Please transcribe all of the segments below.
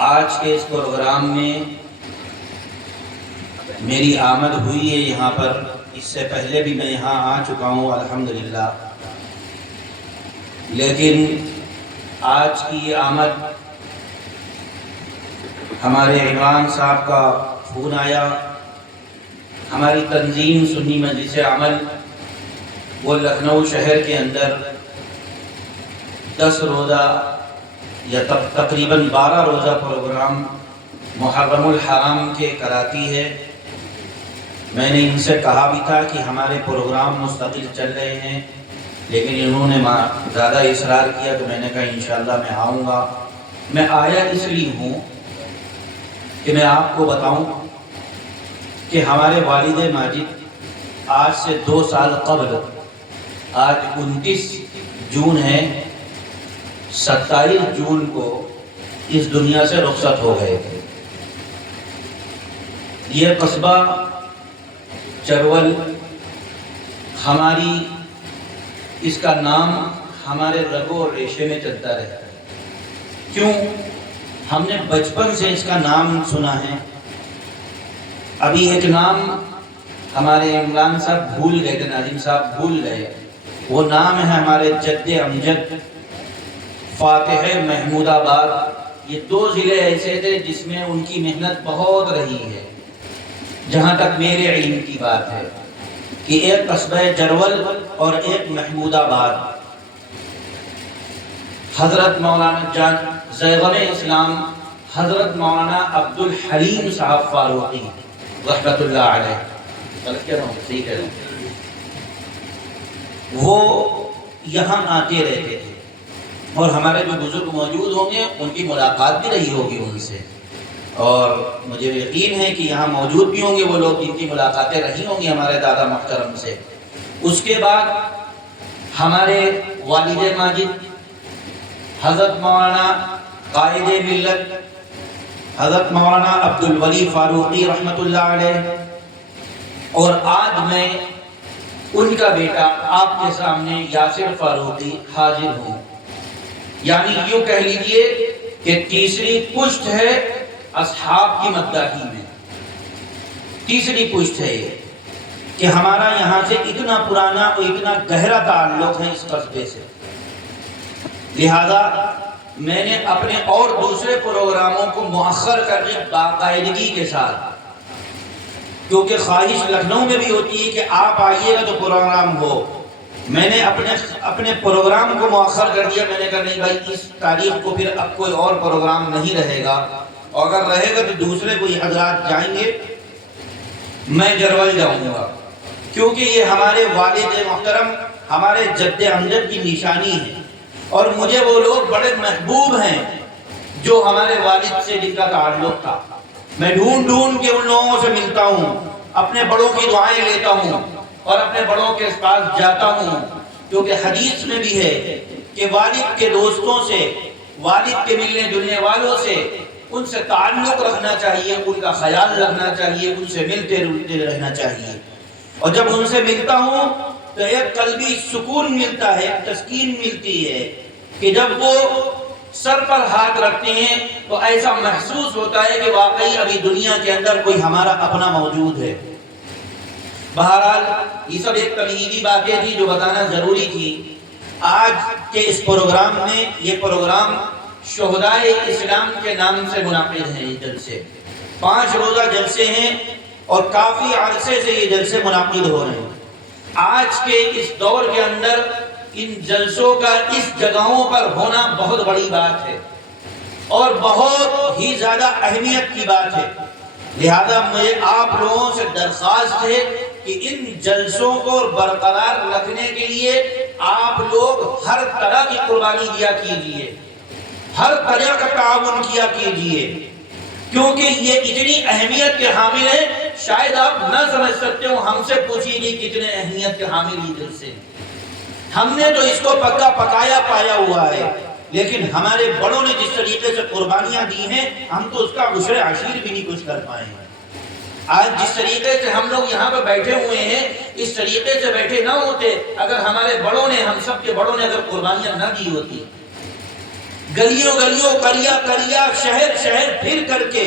آج کے اس پروگرام میں میری آمد ہوئی ہے یہاں پر، اس سے پہلے بھی میں یہاں آ چکا ہوں الحمدللہ، لیکن آج کی یہ آمد ہمارے عمران صاحب کا فون آیا، ہماری تنظیم سنی مجلس عمل وہ لکھنؤ شہر کے اندر 10 روزہ یا تقریباً 12 روزہ پروگرام محرم الحرام کے کراتی ہے۔ میں نے ان سے کہا بھی تھا کہ ہمارے پروگرام مستقل چل رہے ہیں، لیکن انہوں نے زیادہ اصرار کیا تو میں نے کہا انشاءاللہ میں آؤں گا۔ میں آیا اس لیے ہوں کہ میں آپ کو بتاؤں کہ ہمارے والد ماجد آج سے 2 سال قبل، آج 29 جون ہے، 27 جون کو اس دنیا سے رخصت ہو گئے تھے۔ یہ قصبہ چرول ہماری، اس کا نام ہمارے رگوں اور ریشے میں چلتا رہتا ہے۔ کیوں؟ ہم نے بچپن سے اس کا نام سنا ہے۔ ابھی ایک نام ہمارے عمران صاحب بھول گئے تھے، ناظم صاحب بھول گئے، وہ نام ہے ہمارے جد امجد فاتح محمود آباد۔ یہ 2 ضلع ایسے تھے جس میں ان کی محنت بہت رہی ہے، جہاں تک میرے علم کی بات ہے، کہ ایک قصبہ جرول اور ایک محمود آباد۔ حضرت مولانا جان زیغم اسلام حضرت مولانا عبدالحلیم صاحب فاروقی رحمۃ اللہ علیہ، غلط کہہ رہا ہوں؟ صحیح کہہ رہا ہوں؟ وہ یہاں آتے رہتے تھے، اور ہمارے جو بزرگ موجود ہوں گے ان کی ملاقات بھی رہی ہوگی ان سے، اور مجھے یقین ہے کہ یہاں موجود بھی ہوں گے وہ لوگ جن کی ملاقاتیں رہی ہوں گی ہمارے دادا محترم سے۔ اس کے بعد ہمارے والد ماجد حضرت مولانا قائد ملت حضرت مولانا عبدالولی فاروقی رحمۃ اللہ علیہ، اور آج میں ان کا بیٹا آپ کے سامنے یاسر فاروقی حاضر ہوں۔ یعنی یوں کہہ لیجئے کہ تیسری پشت ہے اصحاب کی مداحی میں، تیسری پشت ہے یہ کہ ہمارا یہاں سے اتنا پرانا اور اتنا گہرا تعلق ہے اس قصبے سے۔ لہذا میں نے اپنے اور دوسرے پروگراموں کو مؤخر کر کے باقاعدگی کے ساتھ، کیونکہ خواہش لکھنؤ میں بھی ہوتی ہے کہ آپ آئیے گا تو پروگرام ہو، میں نے اپنے پروگرام کو مؤخر کر دیا۔ میں نے کہا نہیں بھائی، اس تاریخ کو پھر اب کوئی اور پروگرام نہیں رہے گا، اور اگر رہے گا تو دوسرے کوئی حضرات جائیں گے، میں جرول جاؤں گا، کیونکہ یہ ہمارے والد محترم ہمارے جد امجد کی نشانی ہے، اور مجھے وہ لوگ بڑے محبوب ہیں جو ہمارے والد سے جن کا تعلق تھا۔ میں ڈھونڈ ڈھونڈ کے ان لوگوں سے ملتا ہوں، اپنے بڑوں کی دعائیں لیتا ہوں اور اپنے بڑوں کے پاس جاتا ہوں، کیونکہ حدیث میں بھی ہے کہ والد کے دوستوں سے، والد کے ملنے جلنے والوں سے، ان سے تعلق رکھنا چاہیے، ان کا خیال رکھنا چاہیے، ان سے ملتے جلتے رہنا چاہیے۔ اور جب ان سے ملتا ہوں تو ایک قلبی سکون ملتا ہے، ایک تسکین ملتی ہے کہ جب وہ سر پر ہاتھ رکھتے ہیں تو ایسا محسوس ہوتا ہے کہ واقعی ابھی دنیا کے اندر کوئی ہمارا اپنا موجود ہے۔ بہرحال یہ سب ایک تمہیدی باتیں تھی جو بتانا ضروری تھی۔ آج کے اس پروگرام میں، یہ پروگرام شہدائے اسلام کے نام سے منعقد ہیں۔ یہ جلسے 5 روزہ جلسے ہیں اور کافی عرصے سے یہ جلسے منعقد ہو رہے ہیں۔ آج کے اس دور کے اندر ان جلسوں کا اس جگہوں پر ہونا بہت بڑی بات ہے اور بہت ہی زیادہ اہمیت کی بات ہے۔ لہذا مجھے آپ لوگوں سے درخواست ہے کہ ان جلسوں کو برقرار رکھنے کے لیے آپ لوگ ہر طرح کی قربانی دیا کیجیے، ہر طرح کا تعاون کیا کیجیے، کیونکہ یہ اتنی اہمیت کے حامل ہے، شاید آپ نہ سمجھ سکتے ہو۔ ہم سے پوچھیے کہ کتنے اہمیت کے حامل یہ جلسے، ہم نے تو اس کو پکا پکایا پایا ہوا ہے، لیکن ہمارے بڑوں نے جس طریقے سے قربانیاں دی ہیں ہم تو اس کا عشر عشیر بھی نہیں کچھ کر پائے ہیں۔ آج جس طریقے سے ہم لوگ یہاں پہ بیٹھے ہوئے ہیں، اس طریقے سے بیٹھے نہ ہوتے اگر ہمارے بڑوں نے، ہم سب کے بڑوں نے اگر قربانیاں نہ دی ہوتی۔ گلیوں گلیوں قریہ قریہ شہر شہر پھر کر کے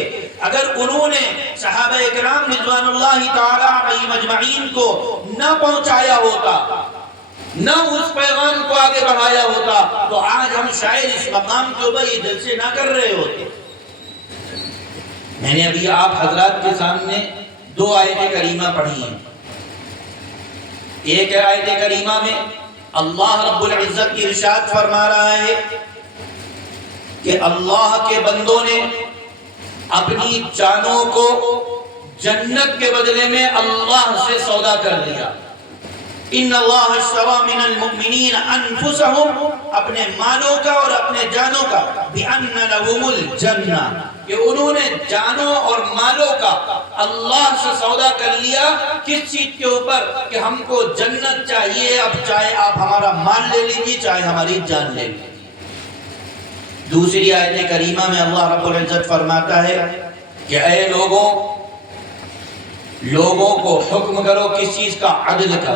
اگر انہوں نے صحابہ اکرام رضوان اللہ تعالی علیہم اجمعین کو نہ پہنچایا ہوتا، نہ اس پیغام کو آگے بڑھایا ہوتا، تو آج ہم شاید اس مقام کے اوپر یہ جلسے نہ کر رہے ہوتے۔ میں نے ابھی آپ حضرات کے سامنے 2 آیت کریمہ پڑھی ہیں۔ ایک آیت کریمہ میں اللہ رب العزت کی ارشاد فرما رہا ہے کہ اللہ کے بندوں نے اپنی جانوں کو جنت کے بدلے میں اللہ سے سودا کر لیا۔ ان اللہ اشتری من المؤمنین انفسهم، اپنے مالوں کا اور اپنے جانوں کا، بان لهم الجنہ، کہ انہوں نے جانوں اور مالوں کا اللہ سے سودا کر لیا۔ کس چیز کے اوپر؟ کہ ہم کو جنت چاہیے، اب چاہے آپ ہمارا مال لے لیجیے چاہے ہماری جان لے لیجیے۔ دوسری آیت کریمہ میں اللہ رب العزت فرماتا ہے کہ اے لوگوں کو حکم کرو کس چیز کا؟ عدل کا۔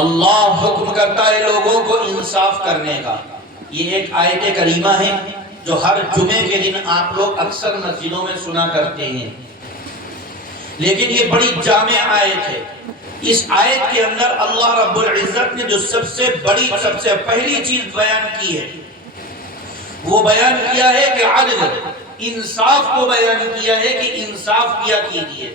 اللہ حکم کرتا ہے لوگوں کو انصاف کرنے کا۔ یہ ایک آیت کریمہ ہے جو ہر جمعے کے دن آپ لوگ اکثر مسجدوں میں سنا کرتے ہیں، لیکن یہ بڑی جامع آیت ہے۔ اس آیت کے اندر اللہ رب العزت نے جو سب سے بڑی، سب سے پہلی چیز بیان کی ہے، وہ بیان کیا ہے کہ عدل، انصاف کو بیان کیا ہے کہ انصاف کیا کیجیے،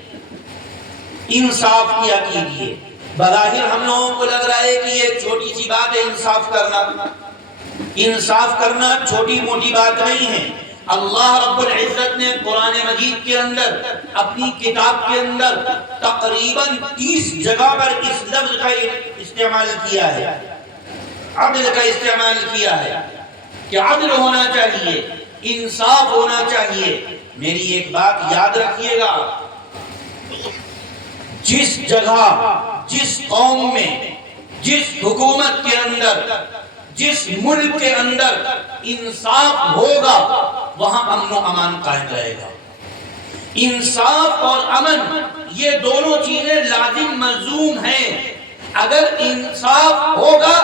انصاف کیا کیجیے۔ بظاہر ہم لوگوں کو لگ رہا ہے کہ یہ چھوٹی سی بات ہے انصاف کرنا۔ انصاف کرنا چھوٹی موٹی بات نہیں ہے۔ اللہ رب العزت نے قرآن مجید کے اندر، اپنی کتاب کے اندر تقریباً 30 جگہ پر اس لفظ کا استعمال کیا ہے، عدل کا استعمال کیا ہے کہ عدل ہونا چاہیے، انصاف ہونا چاہیے۔ میری ایک بات یاد رکھیے گا، جس جگہ، جس قوم میں، جس حکومت کے اندر، جس ملک کے اندر انصاف ہوگا وہاں امن و امان قائم رہے گا۔ انصاف اور امن یہ دونوں چیزیں لازم ملزوم ہیں۔ اگر انصاف ہوگا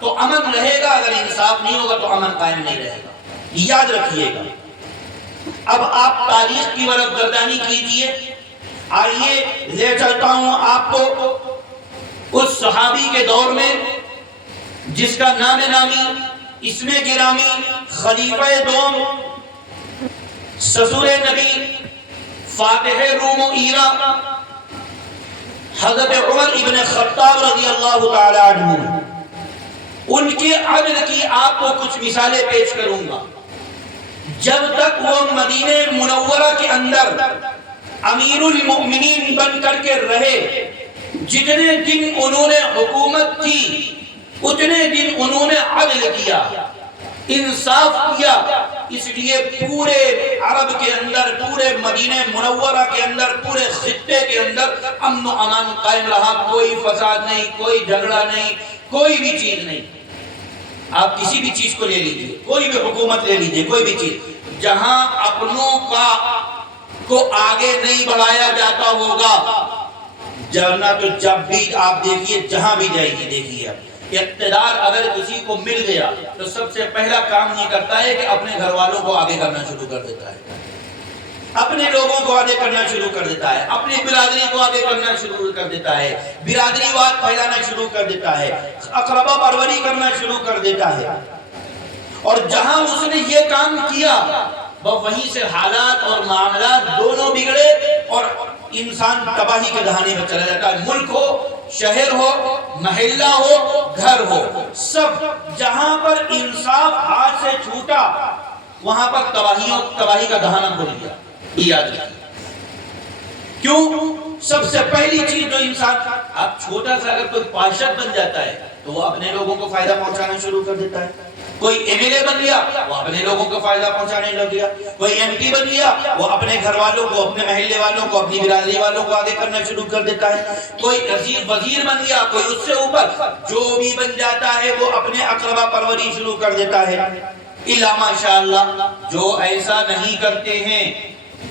تو امن رہے گا، اگر انصاف نہیں ہوگا تو امن قائم نہیں رہے گا، یاد رکھیے گا۔ اب آپ تاریخ کی ورق گردانی کیجئے۔ آئیے لے چلتا ہوں آپ کو اس صحابی کے دور میں جس کا نام نامی، اسم گرامی، خلیفہ دوم، سسر نبی، فاتح روم و ایران، حضرت عمر ابن خطاب رضی اللہ تعالی عنہ۔ ان کے عدل کی آپ کو کچھ مثالیں پیش کروں گا۔ جب تک وہ مدینہ منورہ کے اندر امیر المؤمنین بن کر کے رہے، جتنے دن انہوں نے حکومت کی اتنے دن انہوں نے عدل کیا، انصاف کیا۔ اس لیے پورے عرب کے اندر، پورے مدینہ منورہ کے اندر، پورے خطے کے اندر امن و امان قائم رہا۔ کوئی فساد نہیں، کوئی جھگڑا نہیں، کوئی بھی چیز نہیں۔ آپ کسی بھی چیز کو لے لیجئے، کوئی بھی حکومت لے لیجئے، کوئی بھی چیز، جہاں اپنوں کو آگے نہیں بڑھایا جاتا ہوگا، جانا تو جب بھی آپ دیکھیے، جہاں بھی جائیے دیکھیے، اقتدار اگر کسی کو مل گیا تو سب سے پہلا کام یہ کرتا ہے کہ اپنے گھر والوں کو آگے کرنا شروع کر دیتا ہے، اپنے لوگوں کو آگے کرنا شروع کر دیتا ہے، اپنی برادری کو آگے کرنا شروع کر دیتا ہے، برادری واد پھیلانا شروع کر دیتا ہے، اقربا پروری کرنا شروع کر دیتا ہے۔ اور جہاں اس نے یہ کام کیا وہیں سے حالات اور معاملات دونوں بگڑے اور انسان تباہی کے دہانے پر چلا جاتا ہے۔ ملک ہو، شہر ہو، محلہ ہو، گھر ہو، سب جہاں پر انصاف ہاتھ سے چھوٹا وہاں پر تباہی کا دہانہ کھل گیا۔ یاد رکھیے، کیوں؟ سب سے پہلی چیز جو انسان، اب چھوٹا سا اگر کوئی پارشد بن جاتا ہے تو وہ اپنے لوگوں کو فائدہ پہنچانا شروع کر دیتا ہے۔ کوئی ایم ایل اے بن گیا وہ اپنے لوگوں کو فائدہ پہنچانے لگ گیا، کوئی ایم پی بن گیا وہ اپنے گھر والوں کو، اپنے محلے والوں کو، اپنی برادری والوں کو آگے کرنا شروع کر دیتا ہے۔ کوئی وزیر بن گیا، کوئی اس سے اوپر، جو بھی بن جاتا ہے وہ اپنے اقربا پروری شروع کر دیتا ہے۔ الا ماشاءاللہ جو ایسا نہیں کرتے ہیں،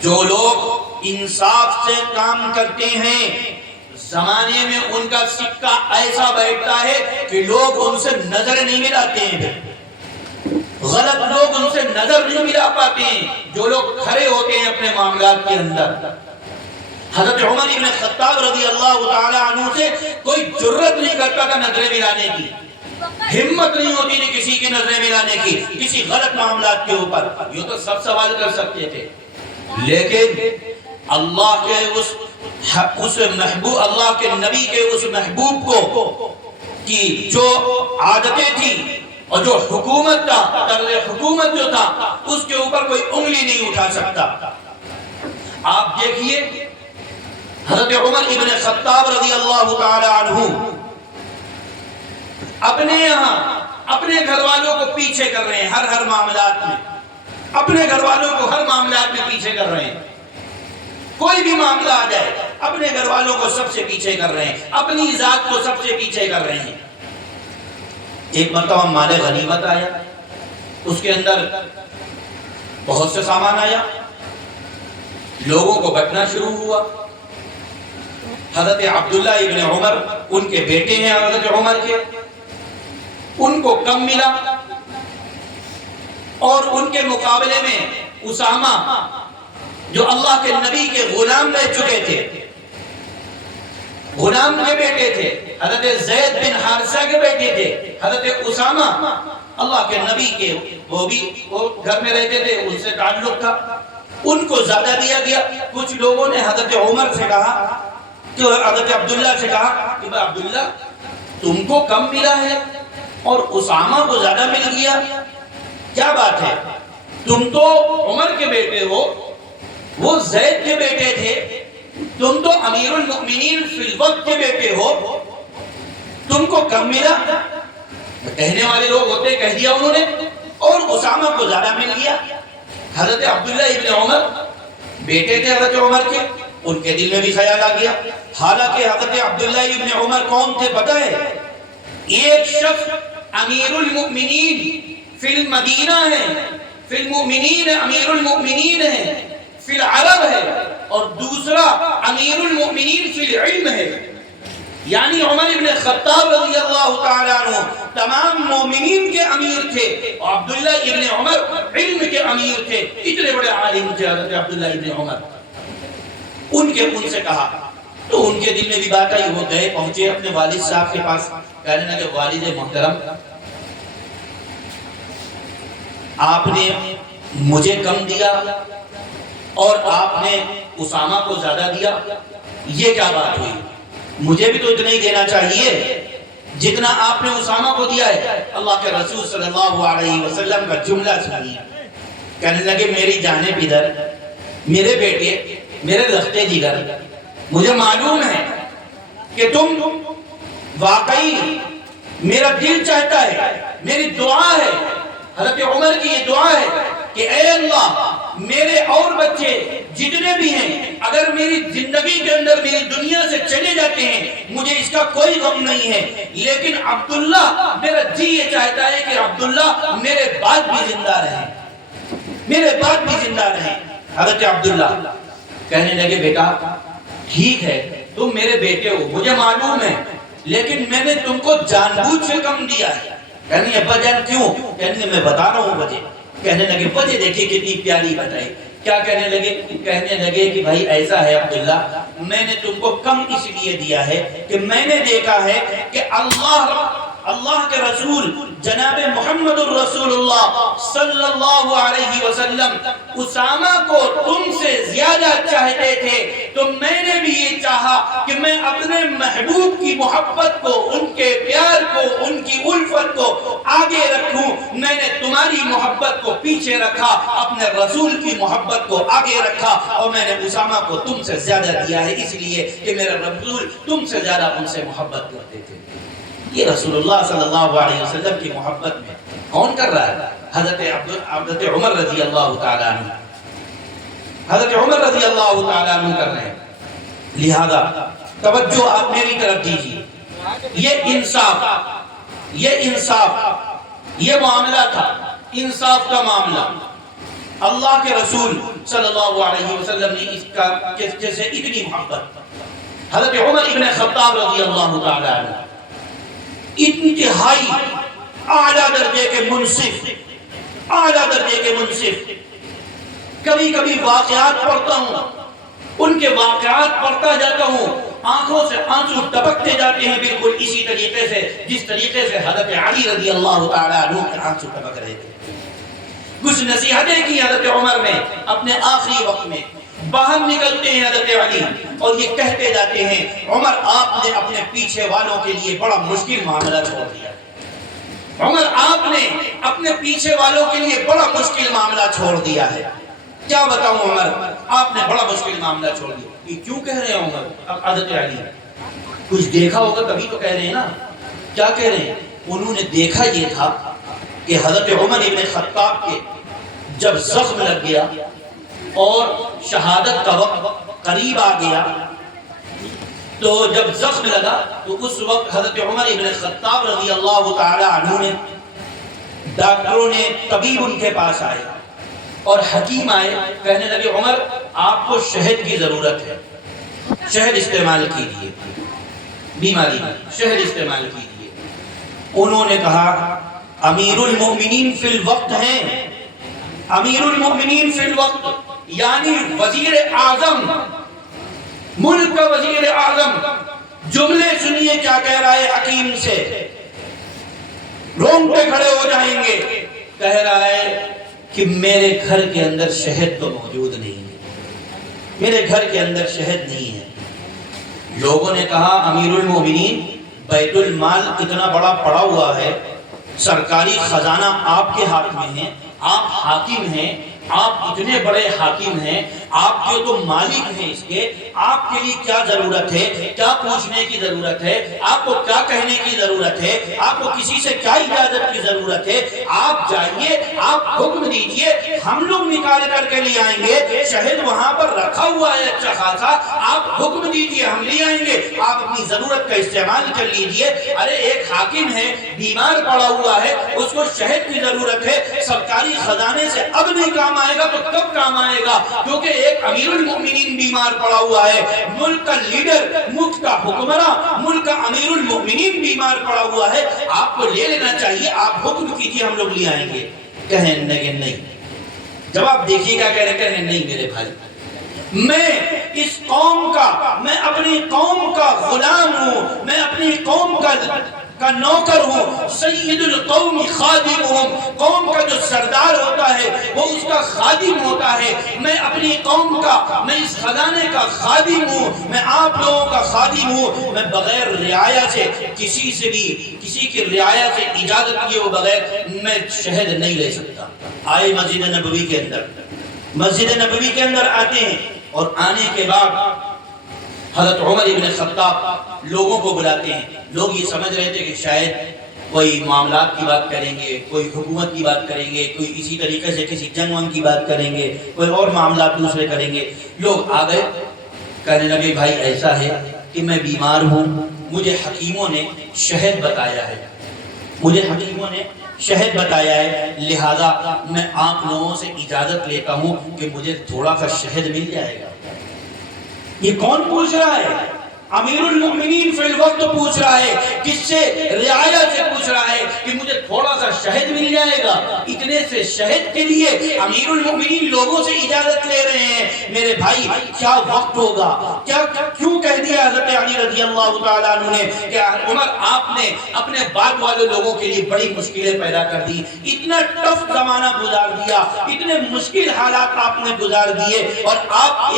جو لوگ انصاف سے کام کرتے ہیں، زمانے میں ان کا سکہ ایسا بیٹھتا ہے کہ لوگ ان سے نظر نہیں ملاتے ہیں۔ نظر نہیں ملا پاتے ہیں جو لوگ کھڑے ہوتے ہیں اپنے معاملات کے اندر۔ حضرت عمر ابن خطاب رضی اللہ تعالی عنہ سے کوئی جرت نہیں کرتا تھا نظریں ملانے کی، ہمت نہیں ہوتی تھی کسی کی نظریں ملانے کی کسی غلط معاملات کے اوپر۔ یہ تو سب سوال کر سکتے تھے، لیکن اللہ کے اس محبوب، اللہ کے نبی کے اس محبوب کو کی جو عادتیں تھی اور جو حکومت تھا، طرز حکومت جو تھا، اس کے اوپر کوئی انگلی نہیں اٹھا سکتا۔ آپ دیکھیے حضرت عمر ابن خطاب رضی اللہ تعالی عنہ اپنے یہاں اپنے گھر والوں کو پیچھے کر رہے ہیں ہر معاملات میں، اپنے گھر والوں کو ہر معاملات میں پیچھے کر رہے ہیں۔ کوئی بھی معاملہ آ جائے اپنے گھر والوں کو سب سے پیچھے کر رہے ہیں، اپنی ذات کو سب سے پیچھے کر رہے ہیں۔ ایک مرتبہ مال غنیمت آیا، اس کے اندر بہت سے سامان آیا، لوگوں کو بٹنا شروع ہوا۔ حضرت عبداللہ ابن عمر، ان کے بیٹے ہیں حضرت عمر کے، ان کو کم ملا، اور ان کے مقابلے میں اسامہ جو اللہ کے نبی کے غلام رہ چکے تھے، غلام کے بیٹے تھے، حضرت زید بن حارثہ کے بیٹے تھے، حضرت اسامہ اللہ کے نبی کے وہ گھر میں رہتے تھے، ان سے تعلق تھا، ان کو زیادہ دیا گیا۔ کچھ لوگوں نے حضرت عمر سے کہا، کہ حضرت عبداللہ سے کہا کہ عبداللہ تم کو کم ملا ہے اور اسامہ کو زیادہ مل گیا، کیا بات ہے؟ تم تو عمر کے بیٹے ہو، وہ زید کے بیٹے تھے، تم تو امیر المؤمنین فی الوقت کے بیٹے ہو، تم کو کم ملا؟ کہنے والے لوگ ہوتے، کہہ دیا انہوں نے، اور اسامہ کو زیادہ مل گیا۔ حضرت عبداللہ ابن عمر بیٹے تھے حضرت عمر کے، ان کے دل میں بھی خیال آ گیا۔ حالانکہ حضرت عبداللہ ابن عمر کون تھے پتہ ہے؟ ایک شخص امیر المؤمنین فی المدینہ ہے، فی المؤمنین امیر المؤمنین ہے، فی العرب ہے، اور دوسرا امیر المؤمنین فی العلم ہے۔ یعنی عمر ابن خطاب رضی اللہ تعالیٰ عنہ تمام مومنین کے امیر تھے، اور عبداللہ ابن عمر علم کے امیر تھے۔ اتنے بڑے عالم تھے حضرت عبداللہ ابن عمر۔ ان سے کہا تو ان کے دل میں بھی بات آئی، وہ گئے پہنچے اپنے والد صاحب کے پاس، کہنے لگے والد محترم آپ نے مجھے کم دیا اور آپ نے اسامہ کو زیادہ دیا، یہ کیا بات ہوئی؟ مجھے بھی تو اتنا ہی دینا چاہیے جتنا آپ نے اسامہ کو دیا ہے۔ اللہ کے رسول صلی اللہ علیہ وسلم کا جملہ سنیے، کہنے لگے میری جانب ادھر، میرے بیٹے، میرے رشتے جگر، مجھے معلوم ہے کہ تم واقعی، میرا دل چاہتا ہے، میری دعا ہے، حضرت عمر کی یہ دعا ہے کہ اے اللہ میرے اور بچے جتنے بھی ہیں اگر میری زندگی کے اندر میری دنیا سے چلے جاتے ہیں مجھے اس کا کوئی غم نہیں ہے، لیکن عبداللہ میرا جی یہ چاہتا ہے کہ عبداللہ میرے بعد بھی زندہ رہیں، میرے بعد بھی زندہ رہیں۔ حضرت عبداللہ کہنے لگے بیٹا ٹھیک ہے تم میرے بیٹے ہو، مجھے معلوم ہے، لیکن میں نے تم کو جان بوجھ سے کم دیا ہے۔ کہنے ابا جان کیوں؟ کہنے میں بتا رہا ہوں وجہ۔ کہنے لگے وجہ دیکھیں کتنی پیاری بتائی۔ کیا کہنے لگے؟ کہنے لگے کہ بھائی ایسا ہے عبداللہ، میں نے تم کو کم اس لیے دیا ہے کہ میں نے دیکھا ہے کہ اللہ کے رسول جناب محمد الرسول اللہ صلی اللہ علیہ وسلم اسامہ کو تم سے زیادہ چاہتے تھے، تو میں نے بھی یہ چاہا کہ میں اپنے محبوب کی محبت کو، ان کے پیار کو، ان کی الفت کو آگے رکھوں۔ میں نے تمہاری محبت کو پیچھے رکھا، اپنے رسول کی محبت کو آگے رکھا، اور میں نے اسامہ کو تم سے زیادہ دیا ہے اس لیے کہ میرا رسول تم سے زیادہ ان سے محبت کرتے تھے۔ یہ رسول اللہ صلی اللہ علیہ وسلم کی محبت میں کون کر رہا ہے؟ حضرت عمر رضی اللہ تعالیٰ عنہ، حضرت عمر رضی اللہ تعالیٰ عنہ کر رہے ہیں۔ لہذا توجہ آپ میری طرف دیجیے، یہ انصاف یہ معاملہ تھا، انصاف کا معاملہ۔ اللہ کے رسول صلی اللہ علیہ وسلم نے اس کا جیسے اتنی محبت، حضرت عمر ابن خطاب رضی اللہ تعالیٰ عنہ انتہائی اعلیٰ درجے کے منصف، اعلیٰ درجے کے منصف. کبھی کبھی واقعات پڑھتا ہوں، ان کے واقعات پڑھتا جاتا ہوں، آنکھوں سے آنسو ٹپکتے جاتے ہیں، بالکل اسی طریقے سے جس طریقے سے حضرت علی رضی اللہ تعالیٰ عنہ کے آنسو ٹپک رہے تھے. کچھ نصیحتیں کی حضرت عمر نے اپنے آخری وقت میں. باہر نکلتے ہیں حضرت علی اور یہ کہتے جاتے ہیں عمر آپ نے اپنے پیچھے والوں کے لیے بڑا مشکل معاملہ چھوڑ دیا. عمر آپ نے اپنے پیچھے والوں کے لیے بڑا مشکل معاملہ چھوڑ دیا ہے. کیا بتاؤں عمر، آپ نے بڑا مشکل معاملہ چھوڑ دیا. یہ کیوں کہہ رہے ہیں عمر؟ اب حضرت علی کچھ دیکھا ہوگا تبھی تو کہہ رہے ہیں نا. کیا کہہ رہے ہیں؟ انہوں نے دیکھا یہ تھا کہ حضرت عمر ابن خطاب کے جب زخم لگ گیا اور شہادت کا وقت قریب آ گیا، تو جب زخم لگا تو اس وقت حضرت عمر ابن خطاب رضی اللہ تعالی عنہ نے، ڈاکٹروں نے، طبیب ان کے پاس آئے اور حکیم آئے، کہنے لگے عمر آپ کو شہد کی ضرورت ہے، شہد استعمال کیجیے، بیماری میں شہد استعمال کیجیے. انہوں نے کہا امیر المؤمنین فی الوقت ہیں، امیر المؤمنین فی الوقت یعنی وزیر اعظم، ملک کا وزیر اعظم. جملے سنیے کیا کہہ رہا ہے حکیم سے، رونگٹے کھڑے ہو جائیں گے. کہہ رہا ہے کہ میرے گھر کے اندر شہد تو موجود نہیں ہے، میرے گھر کے اندر شہد نہیں ہے. لوگوں نے کہا امیر المومنین بیت المال اتنا بڑا پڑا ہوا ہے، سرکاری خزانہ آپ کے ہاتھ میں ہے، آپ حاکم ہیں، آپ اتنے بڑے حاکم ہیں، آپ کے تو مالک ہیں اس کے، آپ کے لیے کیا ضرورت ہے، کیا پوچھنے کی ضرورت ہے، آپ کو کیا کہنے کی ضرورت ہے، آپ کو کسی سے کیا اجازت کی ضرورت ہے. آپ جائیے، آپ حکم دیجئے، ہم لوگ نکال کر کے لے آئیں گے. شہد وہاں پر رکھا ہوا ہے اچھا خاصا، آپ حکم دیجئے ہم لے آئیں گے، آپ اپنی ضرورت کا استعمال کر لیجئے. ارے ایک حاکم ہے، بیمار پڑا ہوا ہے، اس کو شہد کی ضرورت ہے، سرکاری خزانے سے اب نہیں کام آئے گا تو کب کام آئے گا؟ کیونکہ ایک امیر المؤمنین بیمار پڑا ہوا ہے، ملک کا لیڈر، ملک کا حکمراں، ملک کا امیر المؤمنین بیمار پڑا ہوا ہے، آپ کو لے لینا چاہیے، آپ حکم کیجئے ہم لوگ لے آئیں گے. کہیں لگے نہیں. جواب دیکھیے کیا کہہ رہے، کہیں نہیں میرے بھائی، میں اس قوم کا، میں اپنی قوم کا غلام ہوں، میں اپنی قوم کا نوکر ہوں، سید القوم خادمہم، قوم کا جو سردار ہوتا ہے وہ اس کا خادم ہوتا ہے. میں اپنی قوم کا، میں اس خزانے کا خادم ہوں، میں آپ لوگوں کا خادم ہوں. میں بغیر رعایا سے، کسی سے بھی کسی کی رعایا سے اجازت کیے وہ بغیر میں شہد نہیں لے سکتا. آئے مسجد نبوی کے اندر، مسجد نبوی کے اندر آتے ہیں اور آنے کے بعد حضرت عمر ابن خطاب لوگوں کو بلاتے ہیں. لوگ یہ سمجھ رہے تھے کہ شاید کوئی معاملات کی بات کریں گے، کوئی حکومت کی بات کریں گے، کوئی اسی طریقے سے کسی جنگ ونگ کی بات کریں گے، کوئی اور معاملات دوسرے کریں گے. لوگ آ گئے، کہنے لگے بھائی ایسا ہے کہ میں بیمار ہوں، مجھے حکیموں نے شہد بتایا ہے، مجھے حکیموں نے شہد بتایا ہے، لہذا میں آپ لوگوں سے اجازت لیتا ہوں کہ مجھے تھوڑا سا شہد مل جائے گا. یہ کون پوچھ رہا ہے؟ امیر المؤمنین فی الوقت پوچھ رہا ہے. کس سے؟ رعایا سے پوچھ رہا ہے کہ مجھے تھوڑا سا شہد مل جائے گا. اتنے سے شہد کے لیے امیر المؤمنین لوگوں سے اجازت لے رہے ہیں. میرے بھائی کیا وقت ہوگا، کیوں کہہ دیا حضرت علی رضی اللہ تعالیٰ عنہ نے کہ عمر آپ نے اپنے بعد والے لوگوں کے لیے بڑی مشکلیں پیدا کر دی، اتنا ٹف زمانہ گزار دیا، اتنے مشکل حالات آپ نے گزار دیے، اور آپ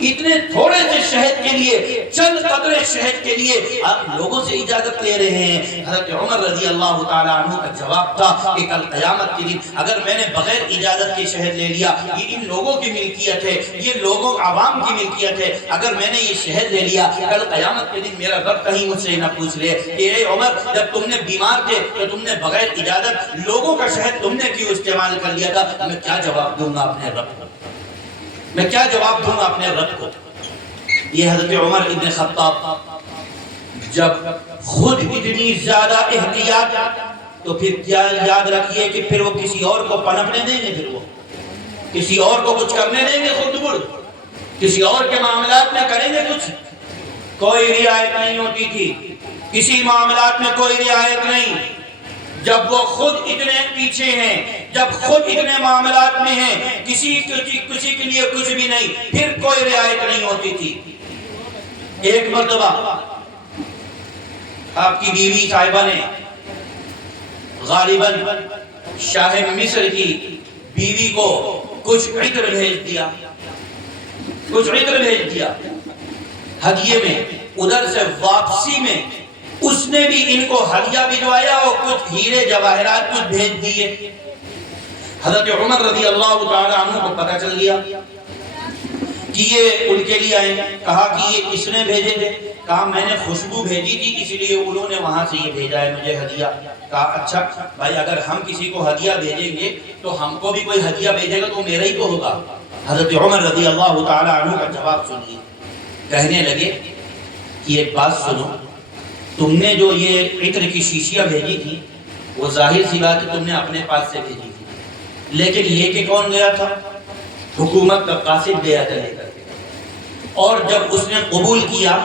اتنے تھوڑے سے شہد کے لیے، چند قطرے شہد کے لیے آپ لوگوں سے اجازت لے رہے ہیں. حضرت عمر رضی اللہ تعالیٰ عنہ کا جواب تھا کہ کل قیامت کے دن اگر میں نے بغیر اجازت کے شہد لے لیا، یہ ان لوگوں کی ملکیت ہے، یہ لوگوں عوام کی ملکیت ہے، اگر میں نے یہ شہد لے لیا کل قیامت کے دن میرا رب کہیں مجھ سے نہ پوچھ لے کہ اے عمر جب تم نے بیمار تھے تو تم نے بغیر اجازت لوگوں کا شہد تم نے کیوں استعمال کر لیا تھا. میں کیا جواب دوں گا اپنے رب کو، میں کیا جواب دوں گا اپنے رب کو. یہ حضرت عمر ابن خطاب جب خود اتنی زیادہ احتیاط، تو پھر کیا یاد رکھیے کہ پھر وہ کسی اور کو پنپنے دیں گے، پھر وہ کسی اور کو کچھ کرنے دیں گے، خود برد کسی اور کے معاملات میں کریں گے کچھ. کوئی رعایت نہیں ہوتی تھی، کسی معاملات میں کوئی رعایت نہیں. جب وہ خود اتنے پیچھے ہیں، جب خود اتنے معاملات میں ہیں، کسی کے لیے کچھ بھی نہیں، پھر کوئی رعایت نہیں ہوتی تھی۔ ایک مرتبہ آپ کی بیوی صاحبہ نے غالباً شاہ مصر کی بیوی کو کچھ عطر بھیج دیا، ہدیے میں۔ ادھر سے واپسی میں اس نے بھی ان کو ہدیہ بھجوایا اور کچھ ہیرے جواہرات کچھ بھیج دیے۔ حضرت عمر رضی اللہ تعالی عنہ کو پتہ چل گیا کہ یہ ان کے لیے آئے۔ کہا کہ یہ کس نے بھیجے تھے؟ کہا میں نے خوشبو بھیجی تھی، اس لیے انہوں نے وہاں سے یہ بھیجا ہے مجھے ہدیہ۔ کہا اچھا بھائی، اگر ہم کسی کو ہدیہ بھیجیں گے تو ہم کو بھی کوئی ہدیہ بھیجے گا تو میرا ہی تو ہوگا۔ حضرت عمر رضی اللہ تعالی عنہ کا جواب سنیے۔ کہنے لگے کہ ایک بات سنو، تم نے جو یہ عطر کی شیشیاں بھیجی تھی وہ ظاہر سی بات ہے تم نے اپنے پاس سے بھیجی تھی، لیکن لے کے کون گیا تھا؟ حکومت کا قاصد گیا تھا لے کر۔ اور جب اس نے قبول کیا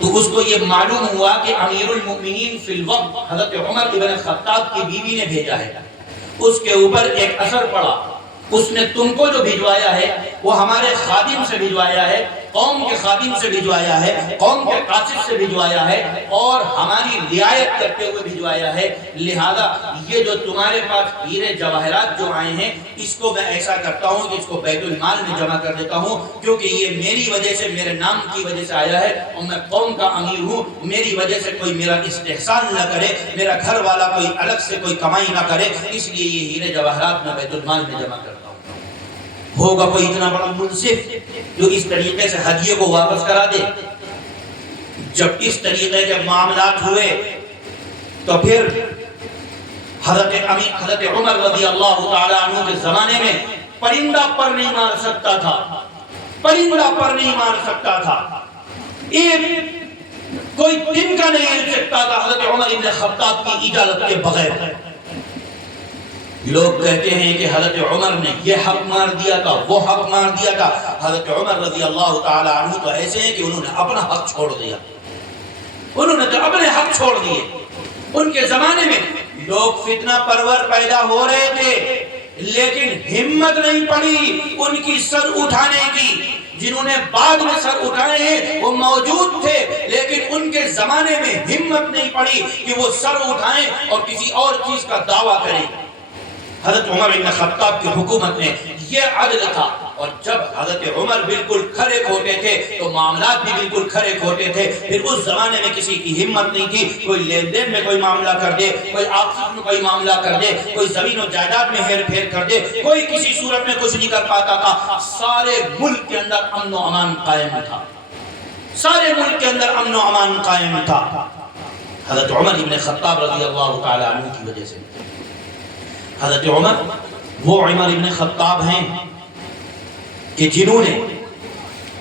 تو اس کو یہ معلوم ہوا کہ امیر المؤمنین فی الوقت حضرت عمر ابن خطاب کی بیوی نے بھیجا ہے۔ اس کے اوپر ایک اثر پڑا، اس نے تم کو جو بھجوایا ہے وہ ہمارے خادم سے بھجوایا ہے، قوم کے خادم سے بھجوایا ہے، قوم کے قاصد سے بھجوایا ہے اور ہماری رعایت کرتے ہوئے بھجوایا ہے، لہذا یہ جو تمہارے پاس ہیرے جواہرات جو آئے ہیں اس کو میں ایسا کرتا ہوں کہ اس کو بیت المال میں جمع کر دیتا ہوں، کیونکہ یہ میری وجہ سے، میرے نام کی وجہ سے آیا ہے اور میں قوم کا امیر ہوں، میری وجہ سے کوئی میرا استحسان نہ کرے، میرا گھر والا کوئی الگ سے کوئی کمائی نہ کرے، اس لیے یہ ہیرے جواہرات میں بیت المال میں جمع کرتا ہوں۔ ہوگا کوئی اتنا بڑا منصف جو اس طریقے سے ہدیے کو واپس کرا دے؟ جب اس طریقے کے معاملات ہوئے تو پھر حضرت عمر رضی اللہ تعالی عنہ کے زمانے میں پرندہ پر نہیں مار سکتا تھا، پرندہ پر نہیں مار سکتا تھا، ایک کوئی دن کا نہیں ہل سکتا تھا حضرت عمر ابن خطاب کی اجازت کے بغیر۔ لوگ کہتے ہیں کہ حضرت عمر نے یہ حق مار دیا تھا، وہ حق مار دیا تھا۔ حضرت عمر رضی اللہ تعالی عنہ تو ایسے ہیں کہ انہوں نے اپنا حق چھوڑ دیا، انہوں نے تو اپنے حق چھوڑ دیے۔ ان کے زمانے میں لوگ فتنہ پرور پیدا ہو رہے تھے لیکن ہمت نہیں پڑی ان کی سر اٹھانے کی۔ جنہوں نے بعد میں سر اٹھائے ہیں وہ موجود تھے لیکن ان کے زمانے میں ہمت نہیں پڑی کہ وہ سر اٹھائیں اور کسی اور چیز کا دعویٰ کریں۔ حضرت عمر بن خطاب کی حکومت میں یہ عدل تھا، اور جب حضرت عمر بالکل کھڑے کھوٹے تھے تو معاملات بھی بالکل کھڑے کھوٹے تھے۔ پھر اس زمانے میں کسی کی ہمت نہیں تھی کوئی لین دین میں کوئی معاملہ کر دے، کوئی آپسی میں کوئی معاملہ کر دے، کوئی زمین و جائیداد میں ہیر پھیر کر دے، کوئی کسی صورت میں کچھ نہیں کر پاتا تھا۔ سارے ملک کے اندر امن و امان قائم تھا، سارے ملک کے اندر امن و امان قائم تھا حضرت عمر بن خطاب رضی اللہ تعالی عنہ کی وجہ سے۔ حضرت عمر وہ عمر ابن خطاب ہیں کہ جنہوں نے،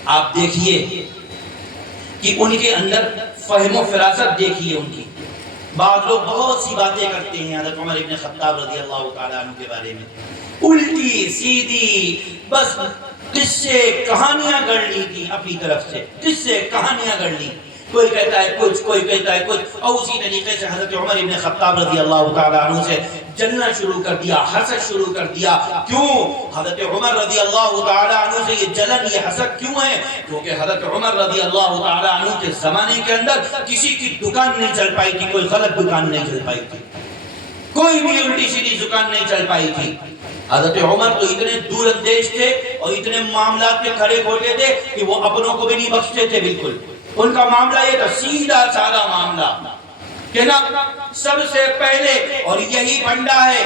آپ دیکھیے کہ ان کے اندر فہم و فراست دیکھیے ان کی۔ بعض لوگ بہت سی باتیں کرتے ہیں حضرت عمر ابن خطاب رضی اللہ تعالیٰ عنہ کے بارے میں، الٹی سیدھی بس قصے کہانیاں گڑھ لی تھی اپنی طرف سے، قصے کہانیاں گڑھ لی، کوئی کہتا ہے کچھ، کوئی کہتا ہے کچھ، اور اسی طریقے سے حضرت عمر ابن خطاب رضی اللہ تعالیٰ عنہ سے جلنا شروع کر دیا، حسد شروع کر دیا۔ کیوں حضرت عمر رضی اللہ تعالیٰ عنہ سے یہ جلن، یہ حسد کیوں ہے؟ کیونکہ حضرت عمر رضی اللہ تعالیٰ عنہ کے زمانے کے اندر کسی کی دکان نہیں چل پائی تھی، کوئی غلط دکان نہیں چل پائی تھی، کوئی بھی الٹی سیدھی دکان نہیں چل پائی تھی۔ حضرت عمر تو اتنے دور اندیش تھے اور اتنے معاملات میں کھڑے کھوٹے تھے کہ وہ اپنوں کو بھی نہیں بخشتے تھے بالکل۔ ان کا معاملہ یہ تھا، سیدھا سادہ معاملہ کہ نا سب سے پہلے، اور یہی پنڈا ہے،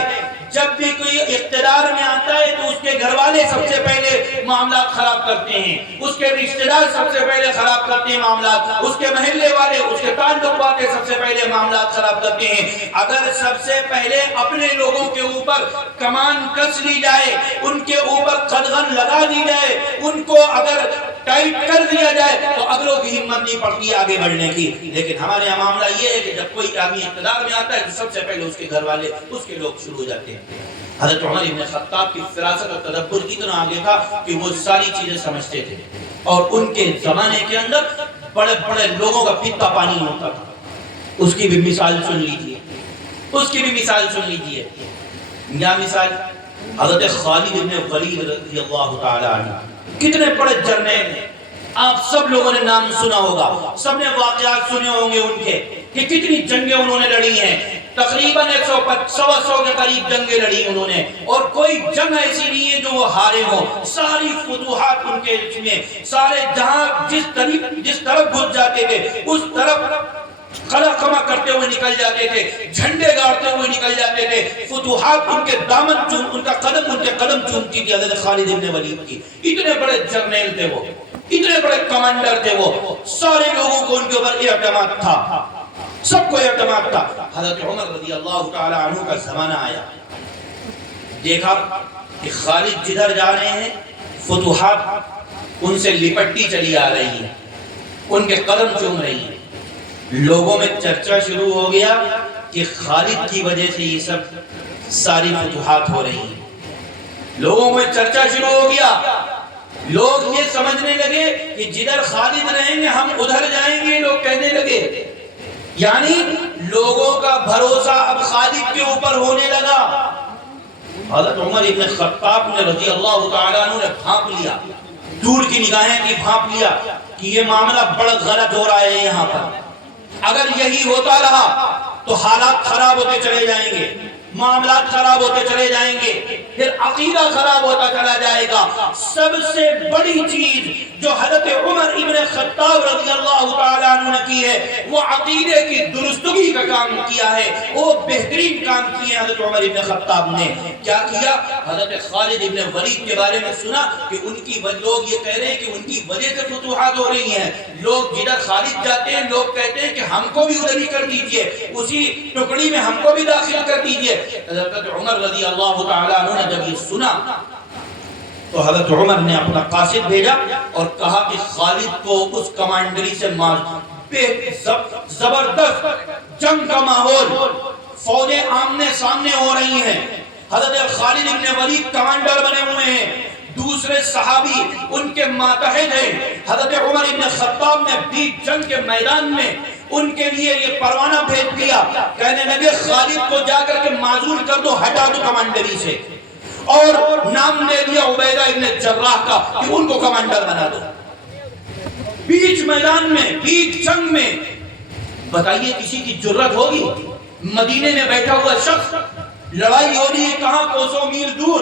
جب بھی کوئی اقتدار میں آتا ہے تو اس کے گھر والے سب سے پہلے معاملات خراب کرتے ہیں، اس کے رشتہ دار سب سے پہلے خراب کرتے ہیں معاملات، اس کے محلے والے، اس کے تعلق والے سب سے پہلے معاملات خراب کرتے ہیں۔ اگر سب سے پہلے اپنے لوگوں کے اوپر کمان کس لی جائے، ان کے اوپر قدغن لگا دی جائے، ان کو اگر ٹائٹ کر دیا جائے تو اگلوں کی ہمت نہیں پڑتی آگے بڑھنے کی۔ لیکن ہمارے یہاں معاملہ یہ ہے کہ جب کوئی آدمی اقتدار میں آتا ہے تو سب سے پہلے اس کے گھر والے، اس کے لوگ شروع ہو جاتے ہیں۔ حضرت عمر ابن خطاب کی فراست اور تدبر اتنا آگے تھا کہ وہ ساری چیزیں سمجھتے تھے، اور ان کے زمانے کے اندر بڑے بڑے لوگوں کا پیتا پانی ہوتا تھا۔ اس کی بھی مثال سن لیجیے، اس کی بھی مثال سن لیجئے. کیا مثال؟ حضرت خالد بن ولید رضی اللہ تعالی عنہ کتنے بڑے جرنیل ہیں. آپ سب لوگوں نے نام سنا ہوگا, سب نے واقعات سنے ہوں گے ان کے کہ کتنی جنگیں انہوں نے لڑی ہیں. تقریباً 100 کے قریب جنگیں لڑی انہوں نے, اور کوئی جنگ ایسی نہیں ہے جو وہ ہارے ہوں. ساری فتوحات ان کے میں, سارے جہاں جس طرف گھس جاتے تھے اس طرف قلع قمع کرتے ہوئے نکل جاتے تھے, جھنڈے گاڑتے ہوئے نکل جاتے تھے. فتوحات ان کے دامن چوم, ان کے قدم چومتی تھی حضرت خالد بن ولید کی. اتنے بڑے جرنیل تھے وہ, اتنے بڑے کمانڈر تھے وہ. سارے لوگوں کو ان کے اوپر اعتماد تھا, سب کو اعتماد تھا. حضرت عمر رضی اللہ تعالی عنہ کا زمانہ آیا, دیکھا کہ خالد جدھر جا رہے ہیں فتوحات ان سے لپٹتی چلی آ رہی ہیں, ان کے قدم چوم رہی ہیں. لوگوں میں چرچا شروع ہو گیا کہ خالد کی وجہ سے یہ سب ساری فتوحات ہو رہی ہیں. لوگوں میں چرچا شروع ہو گیا, لوگ یہ سمجھنے لگے کہ جدھر خالد رہیں گے ہم ادھر جائیں گے. لوگ کہنے لگے, یعنی لوگوں کا بھروسہ اب خالد کے اوپر ہونے لگا. حضرت عمر ابن خطاب نے رضی اللہ تعالیٰ عنہ نے بھانپ لیا, دور کی نگاہیں کی بھانپ لیا کہ یہ معاملہ بڑا غلط ہو رہا ہے یہاں پر. اگر یہی ہوتا رہا تو حالات خراب ہوتے چلے جائیں گے, معاملات خراب ہوتے چلے جائیں گے, پھر عقیدہ خراب ہوتا چلا جائے گا. سب سے بڑی چیز جو حضرت عمر ابن خطاب رضی اللہ تعالیٰ عنہ نے کی ہے وہ عقیدے کی درستگی کا کام کیا ہے, وہ بہترین کام کیے حضرت عمر ابن خطاب نے. کیا کیا؟ حضرت خالد ابن ولید کے بارے میں سنا کہ ان کی لوگ یہ کہہ رہے ہیں کہ ان کی وجہ سے فتوحات ہو رہی ہیں. لوگ جدھر خالد جاتے ہیں لوگ کہتے ہیں کہ ہم کو بھی ادھر ہی کر دیجئے, اسی ٹکڑی میں ہم کو بھی داخل کر دیجئے. حضرت عمر رضی اللہ تعالیٰ عنہ نے جب یہ سنا تو حضرت عمر نے اپنا قاصد بھیجا اور کہا کہ خالد کو اس کمانڈری سے زبردست جنگ کا ماحول, فوجیں آمنے سامنے ہو رہی ہیں. حضرت خالد ابن ولید کمانڈر بنے ہوئے ہیں, دوسرے صحابی ان کے ماتحت ہیں. حضرت عمر ابن خطاب نے بیچ جنگ کے میدان میں ان کے لیے یہ پروانہ بھیج دیا, کہنے لگے خالد کو جا کر کے معزول کر دو, ہٹا دو کمانڈری سے, اور نام دے دیا عبیدہ ابن جراح کا کہ ان کو کمانڈر بنا دو. بیچ میدان میں, بیچ جنگ میں, بتائیے کسی کی جرت ہوگی؟ مدینے میں بیٹھا ہوا شخص, لڑائی ہو رہی ہے کہاں کوسوں میل دور,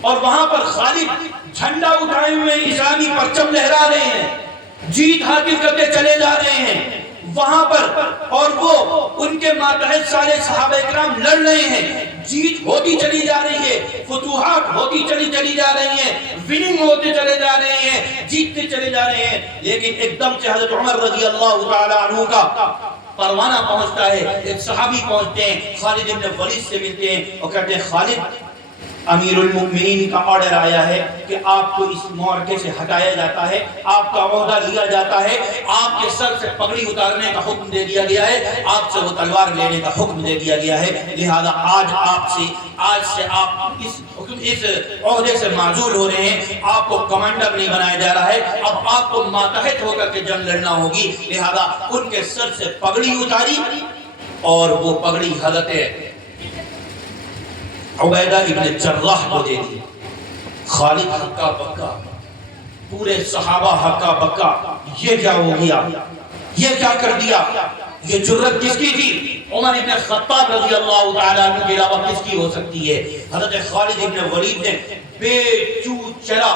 اور وہاں پر خالد جھنڈا اٹھائے ہوئے اسلامی پرچم لہرا رہے ہیں, جیت حاصل کرتے چلے جا رہے ہیں وہاں پر, اور وہ ان کے ماتحت سارے صحابہ اکرام لڑ رہے ہیں, جیت ہوتی چلی جا رہی ہے, فتوحات ہوتی چلی جا رہی ہیں, وننگ ہوتے چلے جا رہے ہیں, جیتتے چلے جا رہے ہیں. لیکن ایک دم سے حضرت عمر رضی اللہ تعالی عنہ کا پروانہ پہنچتا ہے, ایک صحابی پہنچتے ہیں, خالد ابن ولید سے ملتے ہیں اور کہتے ہیں خالد امیر المؤمنین کا آرڈر آیا ہے کہ آپ کو اس معرکے سے ہٹایا جاتا ہے, آپ کا عہدہ لیا جاتا ہے, آپ کے سر سے پگڑی اتارنے کا حکم دے دیا گیا ہے, آپ سے وہ تلوار لینے کا حکم دے دیا گیا ہے, لہذا آج سے آپ اس عہدے سے معزول ہو رہے ہیں, آپ کو کمانڈر نہیں بنایا جا رہا ہے, اب آپ کو ماتحت ہو کر کے جنگ لڑنا ہوگی. لہذا ان کے سر سے پگڑی اتاری اور وہ پگڑی حضرت عبیدہ ابن جراح کو دے دی. خالد ہکا بکا, پورے صحابہ ہکا بکا, یہ کیا ہو گیا, یہ کیا کر دیا, یہ جرت کس کی تھی؟ عمر ابن خطاب رضی اللہ تعالیٰ عنہ کے علاوہ کس کی ہو سکتی ہے؟ حضرت خالد ابن ولید نے بے چوت چلا,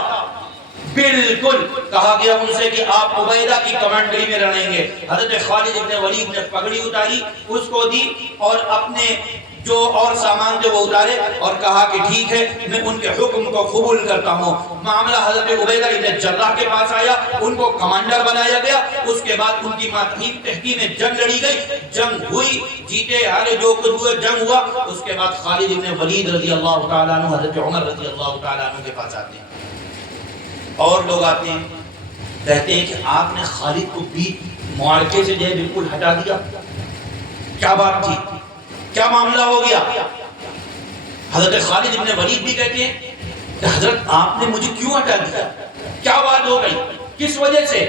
بالکل کہا گیا ان سے کہ آپ عبیدہ کی کمانڈری میں رہیں گے. حضرت خالد ابن ولید نے پگڑی اتاری, اس کو دی اور اپنے جو اور سامان تھے وہ اتارے اور کہا کہ ٹھیک ہے میں ان کے حکم کو قبول کرتا ہوں. معاملہ حضرت عبیدہ ابن جراح کے پاس آیا, ان کو کمانڈر بنایا گیا. اس کے بعد ان کی تحقیق میں جنگ لڑی گئی, جنگ ہوئی, جیتے ہارے جو کچھ ہوئے جنگ ہوا. اس کے بعد خالد ابن ولید رضی اللہ تعالیٰ عنہ حضرت عمر رضی اللہ تعالیٰ عنہ کے پاس آتے ہیں, اور لوگ آتے ہیں کہتے ہیں کہ آپ نے خالد کو بیچ معرکے سے جو ہے بالکل ہٹا دیا, کیا بات تھی, کیا معاملہ ہو گیا؟ حضرت خالد ابن ولید بھی کہتے ہیں کہ حضرت آپ نے مجھے کیوں ہٹا دیا, کیا بات ہو گئی, کس وجہ سے؟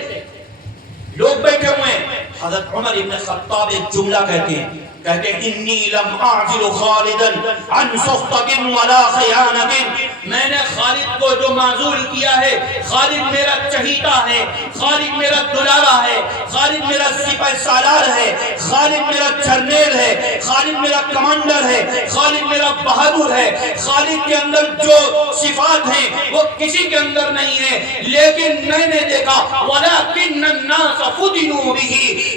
لوگ بیٹھے ہوئے ہیں. حضرت عمر ابن خطاب ایک جملہ کہتے ہیں, کہتے ہیں انی لم اعزل خالدا عن صحبت ولا خیانت، میں نے خالد کو جو معزول کیا ہے، خالد میرا چہیتا ہے، خالد میرا دلالا ہے، خالد میرا سپہ سالار ہے، خالد میرا جرنیل ہے، خالد میرا کمانڈر ہے، خالد میرا بہادر ہے، خالد کے اندر جو صفات ہیں وہ کسی کے اندر نہیں ہے، لیکن میں نے دیکھا وَلَكِنَّ النَّاسَ فُدِنُوا بِهِ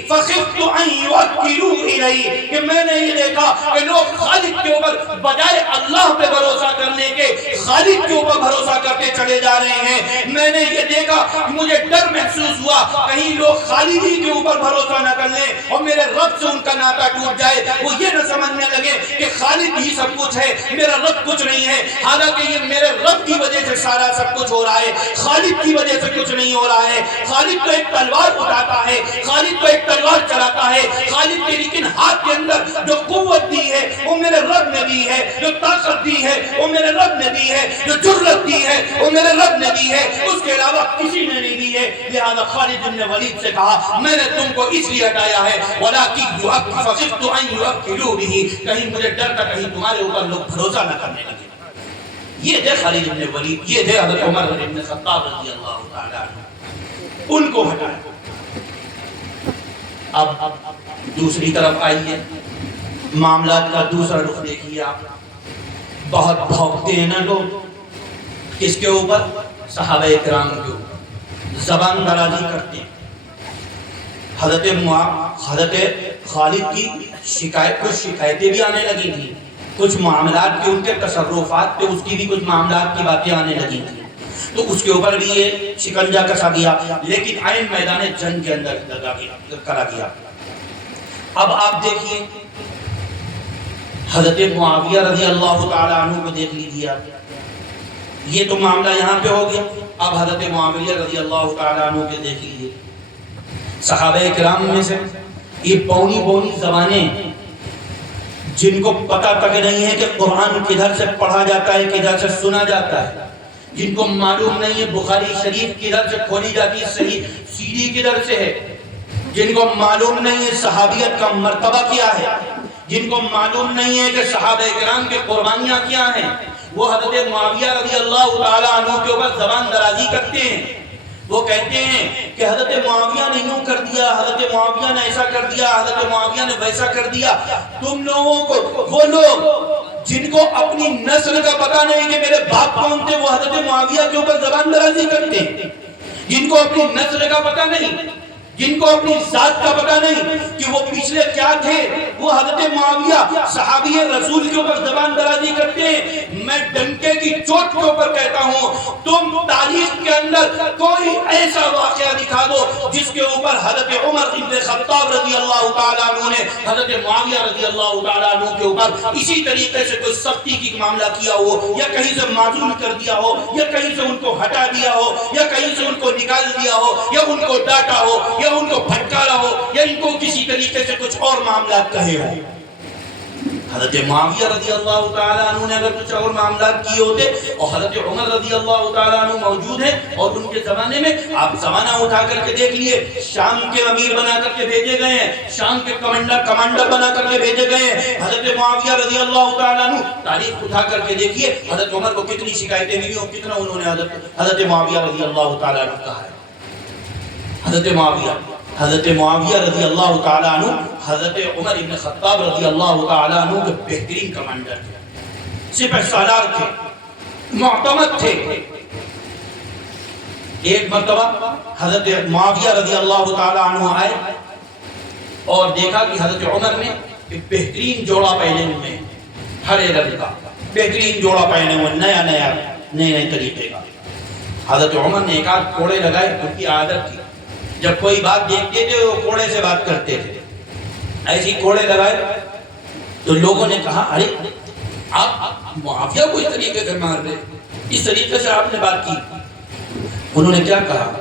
فَخِفْتُ أَن يُوَكِّلُوا إِلَيْهِ، کہ میں نے یہ دیکھا کہ لوگ خالد کے اوپر بجائے اللہ پہ بھروسہ کرنے کے خالد کے اوپر بھروسہ کرتے چلے جا رہے ہیں۔ میں نے یہ دیکھا کہ مجھے ڈر محسوس ہوا کہیں لوگ خالد ہی کے اوپر بھروسہ نہ کر لیں اور میرے رب سے ان کا ناطہ ٹوٹ جائے، وہ یہ نہ سمجھنے لگے کہ خالد ہی سب کچھ ہے، میرا رب کچھ نہیں ہے، حالانکہ یہ میرے رب کی وجہ سے سارا سب کچھ ہو رہا ہے، خالد کی وجہ سے کچھ نہیں ہو رہا ہے۔ خالد تو ایک تلوار اٹھاتا ہے، خالد تو ایک تلوار چلاتا ہے، خالد کے لیکن ہاتھ کے اندر جو قوت دی ہے وہ میرے رب نے دی ہے، جو طاقت دی ہے وہ میرے رب نے دی ہے، جو جرأت دی ہے وہ میرے رب نے دی ہے، اس کے علاوہ کسی نے نہیں دی ہے۔ لہذا خالد بن ولید سے کہا میں نے تم کو اس لیے ہٹایا ہے وَلَكِنْ فَخِفْتُ أَن يُوَكِّلُوا بِهِ، کہیں مجھے ڈر تھا کہیں تمہارے اوپر لوگ بھروسہ نہ کرنے لگے۔ یہ تھے خالد بن ولید، یہ تھے حضرت عمر بن خطاب رضی اللہ تعالیٰ عنہ، ان کو ہٹایا۔ اب دوسری طرف آئیے، معاملات کا دوسرا رخ دیکھیے آپ، بہت بھونکتے ہیں نا لوگ کس کے اوپر؟ صحابہ کرام کے اوپر، زبان درازی کرتے ہیں۔ حضرت خالد کی کچھ شکایتیں بھی آنے لگی تھی، کچھ معاملات کے ان کے تصرفات پہ اس کی بھی کچھ معاملات کی باتیں آنے لگی تھی، تو اس کے اوپر بھی یہ شکنجہ کسا گیا، لیکن عین میدان جنگ کے اندر کرا گیا۔ اب آپ دیکھیے حضرت معاویہ رضی اللہ تعالیٰ عنہ کو دیکھ لیجیے آپ، یہ تو معاملہ یہاں پہ ہو گیا، اب حضرت معاویہ رضی اللہ تعالیٰ عنہ کے دیکھ لیجیے۔ صحابہ کرام میں سے یہ بونی بونی زبانیں جن کو پتہ تک نہیں ہے کہ قرآن کدھر سے پڑھا جاتا ہے کدھر سے سنا جاتا ہے، جن کو معلوم نہیں ہے بخاری شریف کدھر سے کھولی جاتی ہے، صحیح سیدھی کدھر سے ہے، جن کو معلوم نہیں ہے صحابیت کا مرتبہ کیا ہے، جن کو معلوم نہیں ہے کہ صحابہ کرام کے قربانیاں کیا ہیں، وہ حضرت معاویہ رضی اللہ تعالیٰ عنہ کے اوپر زبان درازی کرتے ہیں۔ وہ کہتے ہیں کہ حضرت معاویہ نے یوں کر دیا، حضرت معاویہ نے ایسا کر دیا، حضرت معاویہ نے ویسا کر دیا۔ تم لوگوں کو، وہ لوگ جن کو اپنی نسل کا پتہ نہیں کہ میرے باپ کون تھے، وہ حضرت معاویہ کے اوپر زبان درازی کرتے ہیں۔ جن کو اپنی نسل کا پتہ نہیں، جن کو اپنی ذات کا پتہ نہیں کہ وہ پچھلے کیا تھے، وہ حضرت معاویہ صحابی رسول کے اوپر زبان درازی کرتے ہیں۔ میں ڈنکے کی چوٹ کے اوپر کہتا ہوں، تم تاریخ کے اندر کوئی ایسا واقعہ دکھا دو جس کے اوپر حضرت عمر بن خطاب رضی اللہ تعالیٰ عنہ نے حضرت معاویہ رضی اللہ تعالیٰ عنہ کے اوپر اسی طریقے سے کوئی سختی کی معاملہ کیا ہو، یا کہیں سے معزول کر دیا ہو، یا کہیں سے ان کو ہٹا دیا ہو، یا کہیں سے ان کو نکال دیا ہو، یا ان کو ڈانٹا ہو، یا ان کو پھٹکارا ہو، یا ان کو کسی طریقے سے کچھ اور معاملات کہے ہو۔ حضرت معاویہ رضی اللہ تعالیٰ عنہ نے اگر کچھ اور معاملات کیے ہوتے، اور حضرت عمر رضی اللہ تعالیٰ عنہ موجود ہیں، اور ان کے زمانے میں آپ زمانہ اٹھا کر کے دیکھ لیے، شام کے امیر بنا کر کے بھیجے گئے ہیں، شام کے کمانڈر بنا کر کے بھیجے گئے ہیں حضرت معاویہ رضی اللہ تعالیٰ عنہ۔ تاریخ اٹھا کر کے دیکھیے حضرت عمر کو کتنی شکایتیں ملی اور کتنا انہوں نے حضرت معاویہ رضی اللہ تعالیٰ عنہ کہا ہے۔ حضرت معاویہ رضی اللہ تعالیٰ عنہ حضرت عمر بن خطاب رضی اللہ تعالیٰ عنہ کے بہترین کمانڈر تھے، سپہ سالار تھے، معتمد تھے۔ ایک مرتبہ حضرت معاویہ رضی اللہ تعالیٰ عنہ آئے اور دیکھا کہ حضرت عمر نے ایک بہترین جوڑا پہنے ہوئے ہیں، ہرے رنگ کا بہترین جوڑا پہنے ہوئے، نئے طریقے کا۔ حضرت عمر نے ایک آدھ کوڑے لگائے، ان کی عادت تھی جب کوئی بات دیکھتے تھے وہ کوڑے سے بات کرتے تھے، ایسی کوڑے لگائے تو لوگوں نے کہا ارے آپ معاویہ کو اس طریقے سے مار رہے، اس طریقے سے آپ نے بات کی۔ انہوں نے کیا کہا؟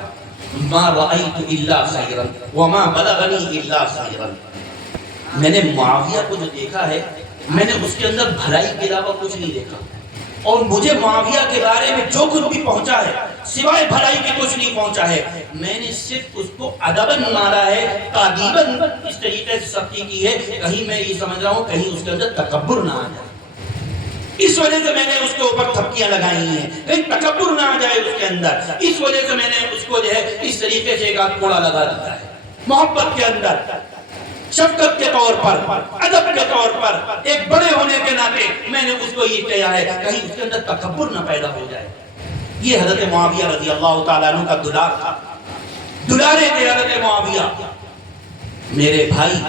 ما رأیت الا خیرا وما بلغنی الا خیرا، میں نے معاویہ کو جو دیکھا ہے میں نے اس کے اندر بھلائی کے علاوہ کچھ نہیں دیکھا، اور مجھے معاویہ کے بارے میں جو کچھ بھی پہنچا ہے سوائے بھلائی کے کچھ نہیں پہنچا ہے، میں نے صرف اس کو ادباً مارا ہے، تادیباً اس طریقے سے سختی کی ہے، کہیں میں یہ سمجھ رہا ہوں کہیں اس کے اندر تکبر نہ آ جائے، اس وجہ سے میں نے اس کے اوپر تھپکیاں لگائی ہیں، کہیں تکبر نہ آ جائے اس کے اندر، اس وجہ سے میں نے اس کو جو ہے اس طریقے سے ایک آدھ کوڑا لگا دیا ہے، محبت کے اندر، شفقت کے طور پر، ادب کے طور پر، ایک بڑے ہونے کے ناطے میں نے اس کو یہ کہا ہے کہیں اس کے اندر تکبر نہ پیدا ہو جائے۔ یہ حضرت معاویہ رضی اللہ تعالیٰ عنہ کا دلار تھا، دلارے تھے حضرت معاویہ۔ میرے بھائی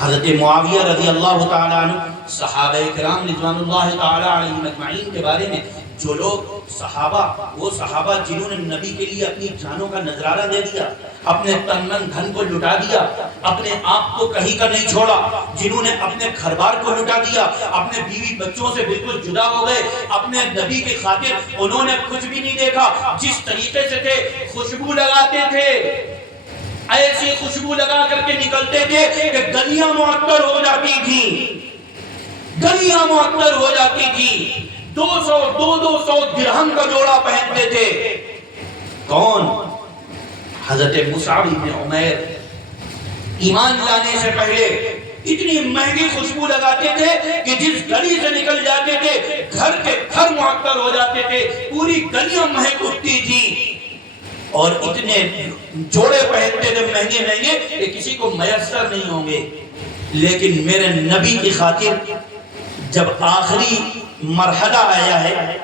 حضرت معاویہ رضی اللہ تعالیٰ عنہ صحابہ کرام رضوان اللہ تعالیٰ علیہم اجمعین کے بارے میں جو لوگ صحابہ، وہ صحابہ جنہوں نے نبی کے لیے اپنی جانوں کا نذرانہ دے دیا، اپنے تن من دھن کو لٹا دیا، اپنے آپ کو کہیں کا نہیں چھوڑا، جنہوں نے اپنے گھر بار کو لٹا دیا، اپنے بیوی بچوں سے بالکل جدا ہو گئے، اپنے نبی کی خاطر انہوں نے کچھ بھی نہیں دیکھا، جس طریقے سے تھے خوشبو لگاتے تھے، ایسی خوشبو لگا کر کے نکلتے تھے کہ گلیاں معطر ہو جاتی تھیں، گلیاں معطر ہو جاتی تھی، 200 درہم کا جوڑا پہنتے تھے۔ کون؟ حضرت مصعب بن عمیر ایمان لانے سے پہلے اتنی مہنگی خوشبو لگاتے تھے کہ جس گلی سے نکل جاتے تھے گھر کے گھر معطر ہو جاتے تھے، پوری گلیاں مہک اٹھتی تھی، اور اتنے جوڑے پہنتے تھے مہنگے مہنگے کہ کسی کو میسر نہیں ہوں گے۔ لیکن میرے نبی کی خاطر جب آخری مرحلہ آیا ہے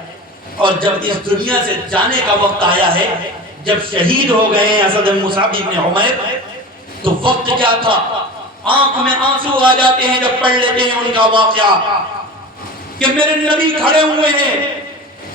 اور جب اس دنیا سے جانے کا وقت آیا ہے، جب شہید ہو گئے ہیں حضرت مصعب بن عمیر، تو وقت کیا تھا؟ آنکھ میں آنسو آ جاتے ہیں جب پڑھ لیتے ہیں ان کا واقعہ کہ میرے نبی کھڑے ہوئے ہیں،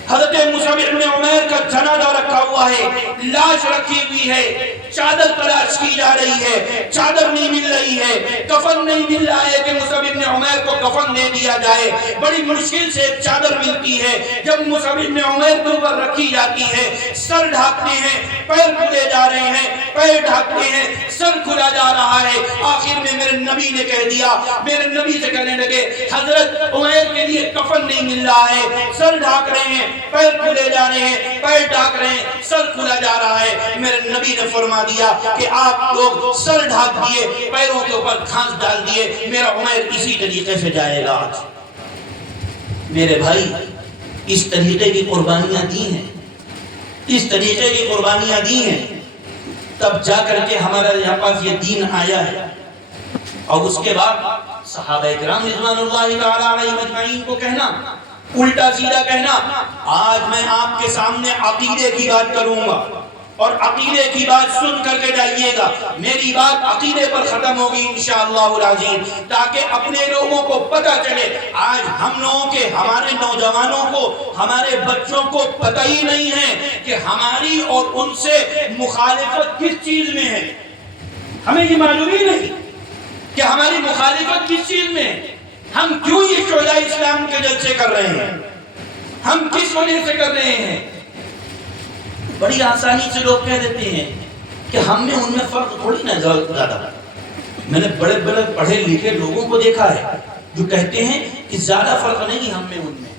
حضرت مصعب بن عمیر کا جنازہ رکھا ہوا ہے، لاش رکھی ہوئی ہے، چادر تلاش کی جا رہی ہے، چادر نہیں مل رہی ہے، کفن نہیں مل رہا ہے کہ مصعب بن عمیر کو کفن دے دیا جائے، بڑی مشکل سے ایک چادر ملتی ہے، جب مصعب بن عمیر کے اوپر رکھی جاتی ہے، سر ڈھانپتے ہیں، پیر کھلے جا رہے ہیں، پیر ڈھانپتے ہیں، سر کھلا جا رہا ہے، آخر میں میرے نبی نے کہہ دیا، میرے نبی سے کہنے لگے حضرت عمیر کے لیے کفن نہیں مل رہا ہے، سر ڈھانپ رہے ہیں، پیر کھلے جا رہے ہیں، پیر ڈھانپ رہے ہیں، سر کھلا جا رہا ہے، میرے نبی نے فرما دیا کہ آپ لوگ سر ڈھانپ دیے، پیروں کے اوپر گھاس ڈال دیے، میرا عمیر اسی طریقے سے جائے گا۔ میرے بھائی اس طریقے کی قربانیاں دی ہیں، اس طریقے کی قربانیاں دی ہیں، تب جا کر کے ہمارا یہاں پاس یہ دین آیا ہے۔ اور اس کے بعد صحابہ کرام رضوان اللہ تعالی علیہم اجمعین کو کہنا، الٹا سیدھا کہنا، آج میں آپ کے سامنے عقیدے کی بات کروں گا اور عقیدے کی بات سن کر کے جائیے گا، میری بات عقیدے پر ختم ہوگی انشاءاللہ العظیم، تاکہ اپنے لوگوں کو پتہ چلے۔ آج ہم لوگوں کے، ہمارے نوجوانوں کو، ہمارے بچوں کو پتہ ہی نہیں ہے کہ ہماری اور ان سے مخالفت کس چیز میں ہے، ہمیں یہ معلوم ہی نہیں کہ ہماری مخالفت کس چیز میں ہے، ہم کیوں یہ شعلہ اسلام کے جلسے کر رہے ہیں، ہم کس وجہ سے کر رہے ہیں۔ بڑی آسانی سے لوگ کہہ دیتے ہیں کہ ہم نے ان میں فرق تھوڑی نہ زیادہ، میں نے بڑے بڑے پڑھے لکھے لوگوں کو دیکھا ہے جو کہتے ہیں کہ زیادہ فرق نہیں ہم میں ان میں،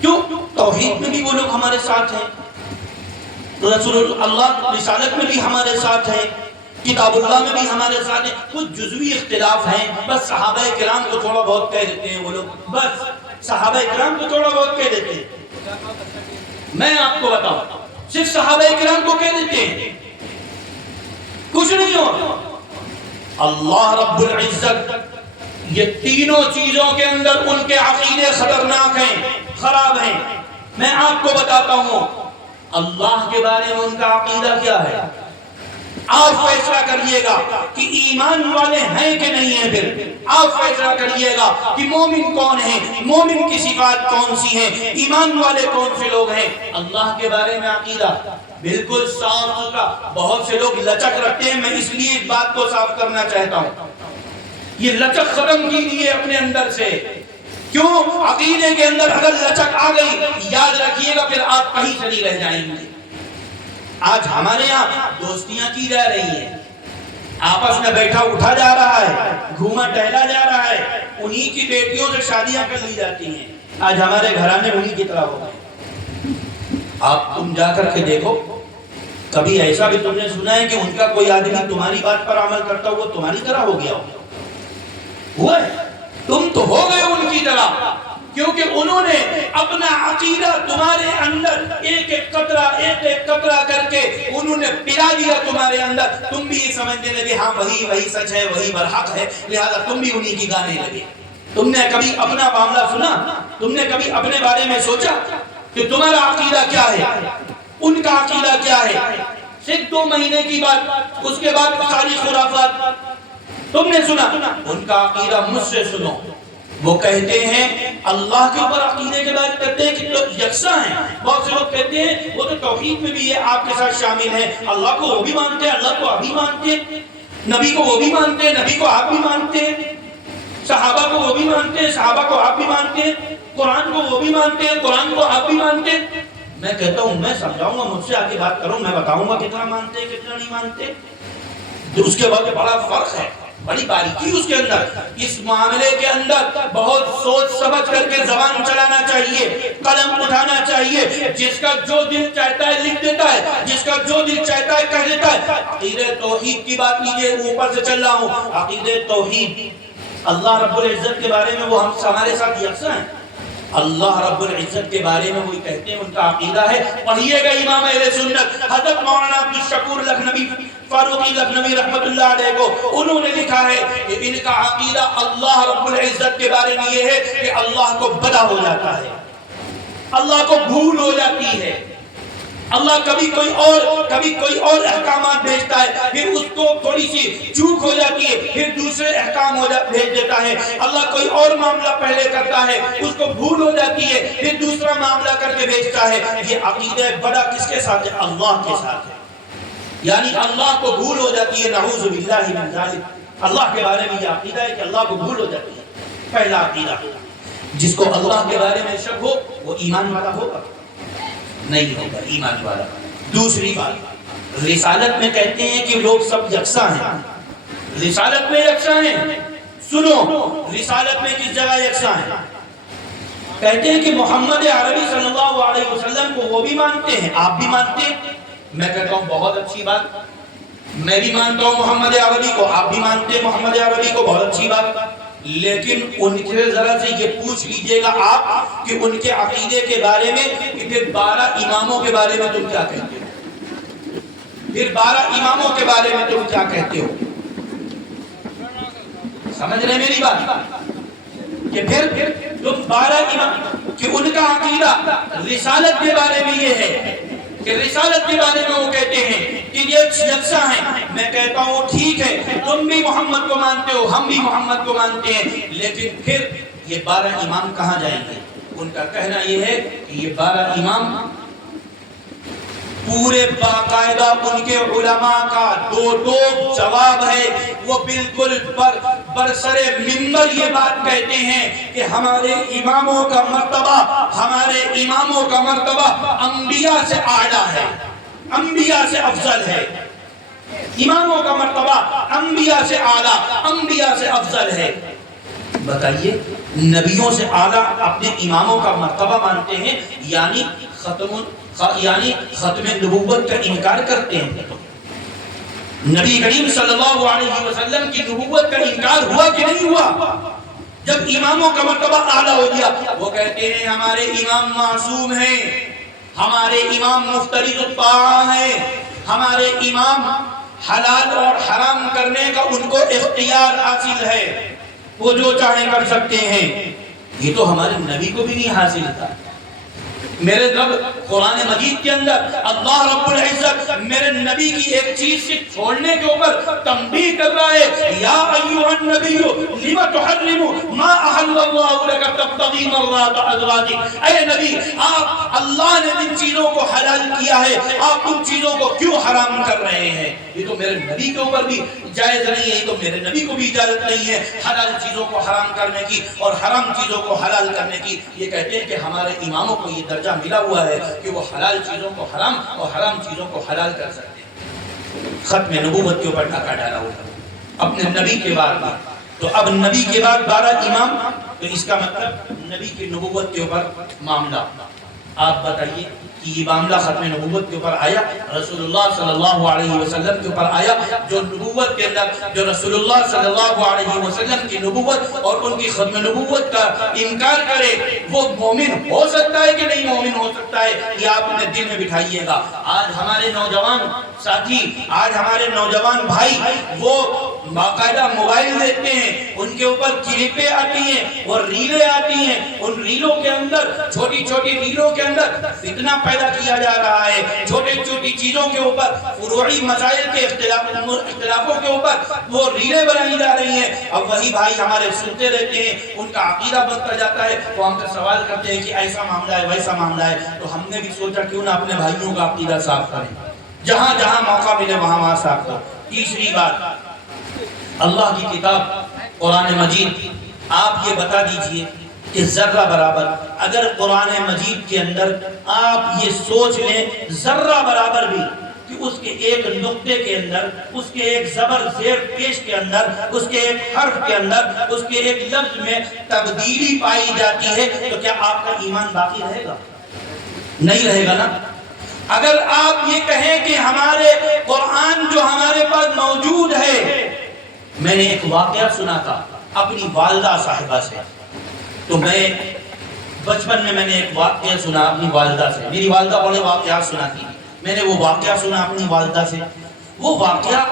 کیوں؟ توحید میں بھی وہ لوگ ہمارے ساتھ ہیں، رسول اللہ رسالت میں بھی ہمارے ساتھ ہیں، کتاب اللہ میں بھی ہمارے ساتھ ہیں، کچھ جزوی اختلاف ہیں، بس صحابہ کرام کو تھوڑا بہت کہہ دیتے ہیں وہ لوگ، بس صحابہ کرام کو تھوڑا بہت کہہ دیتے ہیں۔ میں آپ کو بتاؤں، صرف صحابہ کرام کو کہہ دیتے ہیں، کچھ نہیں ہو۔ اللہ رب العزت یہ تینوں چیزوں کے اندر ان کے عقیدے خطرناک ہیں، خراب ہیں۔ میں آپ کو بتاتا ہوں اللہ کے بارے میں ان کا عقیدہ کیا ہے، آپ فیصلہ کریے گا کہ ایمان والے ہیں کہ نہیں ہیں، پھر آپ فیصلہ کریے گا کہ مومن کون ہیں، مومن کی صفات کون سی ہیں، ایمان والے کون سے لوگ ہیں۔ اللہ کے بارے میں عقیدہ بالکل صاف ستھرا، بہت سے لوگ لچک رکھتے ہیں، میں اس لیے اس بات کو صاف کرنا چاہتا ہوں، یہ لچک ختم کیجیے اپنے اندر سے۔ کیوں؟ عقیدے کے اندر اگر لچک آ گئی، یاد رکھیے گا پھر آپ کہیں سے نہیں رہ جائیں گے۔ آج ہمارے یہاں دوستیاں کی جا رہی ہیں، آپس میں بیٹھا اٹھا جا رہا ہے، گھوما ٹہلا جا رہا ہے، انہی کی بیٹیوں سے شادیاں کر لی جاتی ہیں، آج ہمارے گھرانے انہی کی طرح ہو گئے. آپ تم جا کر کے دیکھو، کبھی ایسا بھی تم نے سنا ہے کہ ان کا کوئی آدمی تمہاری بات پر عمل کرتا ہوا تمہاری طرح ہو گیا ہوا ہے؟ تم تو ہو گئے ان کی طرح، کیونکہ انہوں نے اپنا عقیدہ تمہارے اندر ایک ایک قطرہ کر کے انہوں نے پلا دیا تمہارے اندر. تم بھی یہ سمجھنے لگے ہاں وہی سچ ہے، وہی برحق ہے، لہذا تم بھی انہی کی گانے لگے. تم نے کبھی اپنا معاملہ سنا؟ تم نے کبھی اپنے بارے میں سوچا کہ تمہارا عقیدہ کیا ہے، ان کا عقیدہ کیا ہے؟ صرف 2 مہینے کی بات، اس کے بعد ساری خرافات. تم نے سنا ان کا عقیدہ؟ مجھ سے سنو. وہ کہتے ہیں اللہ کے اوپر عقیدے کے بارے کہتے ہیں کہ لوگ یکساں ہیں. بہت سے لوگ کہتے ہیں وہ تو توحید میں بھی ہے، آپ کے ساتھ شامل ہے. اللہ کو وہ بھی مانتے ہیں، اللہ کو آپ بھی مانتے ہیں. نبی کو وہ بھی مانتے ہیں، نبی کو آپ بھی مانتے ہیں. صحابہ کو وہ بھی مانتے ہیں، صحابہ کو آپ بھی مانتے ہیں. قرآن کو وہ بھی مانتے ہیں، قرآن کو آپ بھی مانتے ہیں. میں کہتا ہوں میں سمجھاؤں گا، مجھ سے آگے بات کرو، میں بتاؤں گا کتنا مانتے ہیں کتنا نہیں مانتے. اس کے بعد بڑا فرق ہے، بڑی باریکی اس کے اندر. اس معاملے کے اندر بہت سوچ سمجھ کر کے زبان چلانا چاہیے، قلم اٹھانا چاہیے. جس کا جو دل چاہتا ہے لکھ دیتا ہے، جس کا جو دل چاہتا ہے کہہ دیتا ہے. عقیدہ توحید کی بات لیجیے، اوپر سے چل رہا ہوں. عقیدہ توحید اللہ رب العزت کے بارے میں وہ ہمارے ساتھ یکساں ہیں. اللہ رب العزت کے بارے میں وہی کہتے ہیں، ان کا عقیدہ ہے. پڑھیے گا امام اہل سنت حضرت مولانا عبدالشکور لکھنوی فاروقی لکھنوی رحمت اللہ علیہ کو، انہوں نے لکھا ہے کہ ان کا عقیدہ اللہ رب العزت کے بارے میں یہ ہے کہ اللہ کو بدا ہو جاتا ہے، اللہ کو بھول ہو جاتی ہے. اللہ کبھی کوئی اور احکامات بھیجتا ہے، پھر اس کو تھوڑی سی چوک ہو جاتی ہے، پھر دوسرے احکام بھیج دیتا ہے. اللہ کوئی اور معاملہ پہلے کرتا ہے، اس کو بھول ہو جاتی ہے، پھر دوسرا معاملہ کر کے بھیجتا ہے. یہ عقیدہ بڑا کس کے ساتھ ہے؟ اللہ کے ساتھ ہے. یعنی اللہ کو بھول ہو جاتی ہے. نعوذ باللہ من ذالک. اللہ کے بارے میں یہ عقیدہ ہے کہ اللہ کو بھول ہو جاتی ہے. پہلا عقیدہ. جس کو اللہ کے بارے میں شک ہو وہ ایمان والا ہوگا؟ نہیں ہوگا ایمان والا. دوسری بات، رسالت میں کہتے ہیں کہ لوگ سب یکساں ہیں. رسالت میں یکساں ہیں. سنو رسالت میں کس جگہ یکساں ہیں؟ کہتے ہیں کہ محمد عربی صلی اللہ علیہ وسلم کو وہ بھی مانتے ہیں، آپ بھی مانتے ہیں. میں کہتا ہوں بہت اچھی بات، میں بھی مانتا ہوں محمد عربی کو، آپ بھی مانتے ہیں محمد عربی کو، بہت اچھی بات. لیکن ان سے ذرا سے یہ پوچھ لیجئے گا آپ کہ ان کے عقیدے کے بارے میں کہ پھر 12 اماموں کے بارے میں تم کیا کہتے ہو؟ پھر 12 اماموں کے بارے میں تم کیا کہتے ہو؟ سمجھ رہے میری بات؟ کہ پھر تم 12 امام کہ ان کا عقیدہ رسالت کے بارے میں یہ ہے کہ رسالت کے بارے میں وہ کہتے ہیں کہ یہ یکساں ہیں. میں کہتا ہوں ٹھیک ہے، تم بھی محمد کو مانتے ہو، ہم بھی محمد کو مانتے ہیں، لیکن پھر یہ 12 امام کہاں جائیں گے؟ ان کا کہنا یہ ہے کہ یہ 12 امام پورے باقاعدہ ان کے علماء کا دو جواب ہے. وہ بالکل برسر منبر یہ بات کہتے ہیں کہ ہمارے اماموں کا مرتبہ انبیاء سے اعلیٰ ہے، انبیاء سے افضل ہے. اماموں کا مرتبہ انبیاء سے اعلیٰ، انبیاء سے افضل ہے. بتائیے، نبیوں سے اعلیٰ اپنے اماموں کا مرتبہ مانتے ہیں، یعنی ختم نبوت کا انکار کرتے ہیں. نبی کریم صلی اللہ علیہ وسلم کی نبوت کا انکار ہوا کہ نہیں ہوا؟ جب اماموں کا مرتبہ اعلیٰ ہو گیا، وہ کہتے ہیں ہمارے امام معصوم ہیں، ہمارے امام مفترض الطاعہ ہیں، ہمارے امام حلال اور حرام کرنے کا ان کو اختیار حاصل ہے، وہ جو چاہیں کر سکتے ہیں. یہ تو ہمارے نبی کو بھی نہیں حاصل تھا. میرے رب قرآن مجید کے اندر اللہ رب العزت میرے نبی کی ایک چیز سے چھوڑنے کے اوپر تنبیہ کر رہا ہے. یا ایھا النبی لم تحرم ما احل اللہ لک تبتغی مرضات ازواجک. اے نبی، آپ اللہ نے جن چیزوں کو حلال کیا ہے آپ ان چیزوں کو کیوں حرام کر رہے ہیں؟ یہ تو میرے نبی کے اوپر بھی جائز نہیں ہے، یہ تو میرے نبی کو بھی اجازت نہیں ہے حلال چیزوں کو حرام کرنے کی اور حرام چیزوں کو حلال کرنے کی. یہ کہتے ہیں کہ ہمارے اماموں کو یہ درجہ ملا ہوا ہے کہ وہ حلال چیزوں کو حرام اور حرام چیزوں کو حلال کر سکتے ہیں. ختم نبوت کے اوپر ڈاکہ ڈالا ہوا اپنے نبی کے بعد. تو اب نبی کے بعد 12 امام تو اس کا مطلب نبی کی نبوت کے اوپر معاملہ. آپ بتائیے کہ یہ معاملہ ختم نبوت کے اوپر آیا, رسول اللہ صلی اللہ علیہ وسلم کے اوپر آیا. جو نبوت کے اندر, جو رسول اللہ صلی اللہ علیہ وسلم کی نبوت اور ان کی ختم نبوت کا انکار کرے, وہ مومن ہو سکتا ہے کہ نہیں مومن ہو سکتا ہے, یہ آپ اپنے دل میں بٹھائیے گا. آج ہمارے نوجوان ساتھی, آج ہمارے نوجوان بھائی وہ باقاعدہ موبائل دیکھتے ہیں, ان کے اوپر کلپیں آتی ہیں اور ریلیں آتی ہیں. ان ریلوں کے اندر, چھوٹی چھوٹی ریلوں کے اندر فتنہ پیدا کیا جا رہا ہے. چھوٹی چھوٹی چیزوں کے اوپر, فروعی مسائل کے اختلافوں کے اوپر وہ ریلیں بنائی جا رہی ہیں. اب وہی بھائی ہمارے سنتے رہتے ہیں, ان کا عقیدہ بنتا جاتا ہے, وہ ہم سے سوال کرتے ہیں کہ ایسا معاملہ ہے ویسا معاملہ ہے. تو ہم نے بھی سوچا کیوں نہ اپنے بھائیوں کا عقیدہ صاف کریں, جہاں جہاں موقع ملے وہاں صاف کریں. تیسری بات, اللہ کی کتاب قرآن مجید, آپ یہ بتا دیجئے کہ ذرہ برابر اگر قرآن مجید کے اندر آپ یہ سوچ لیں ذرہ برابر بھی کہ اس کے ایک نقطے کے اندر, اس کے ایک زبر زیر پیش کے اندر, اس کے ایک حرف کے اندر, اس کے ایک لفظ میں تبدیلی پائی جاتی ہے, تو کیا آپ کا ایمان باقی رہے گا؟ نہیں رہے گا نا. اگر آپ یہ کہیں کہ ہمارے قرآن جو ہمارے پاس موجود ہے, میں نے ایک واقعہ سنا تھا اپنی والدہ صاحبہ سے. تو میں بچپن میں نے ایک واقعہ سنا اپنی والدہ سے. میری والدہ بڑے واقعات سناتی, میں نے وہ واقعہ سنا اپنی والدہ سے. وہ واقعہ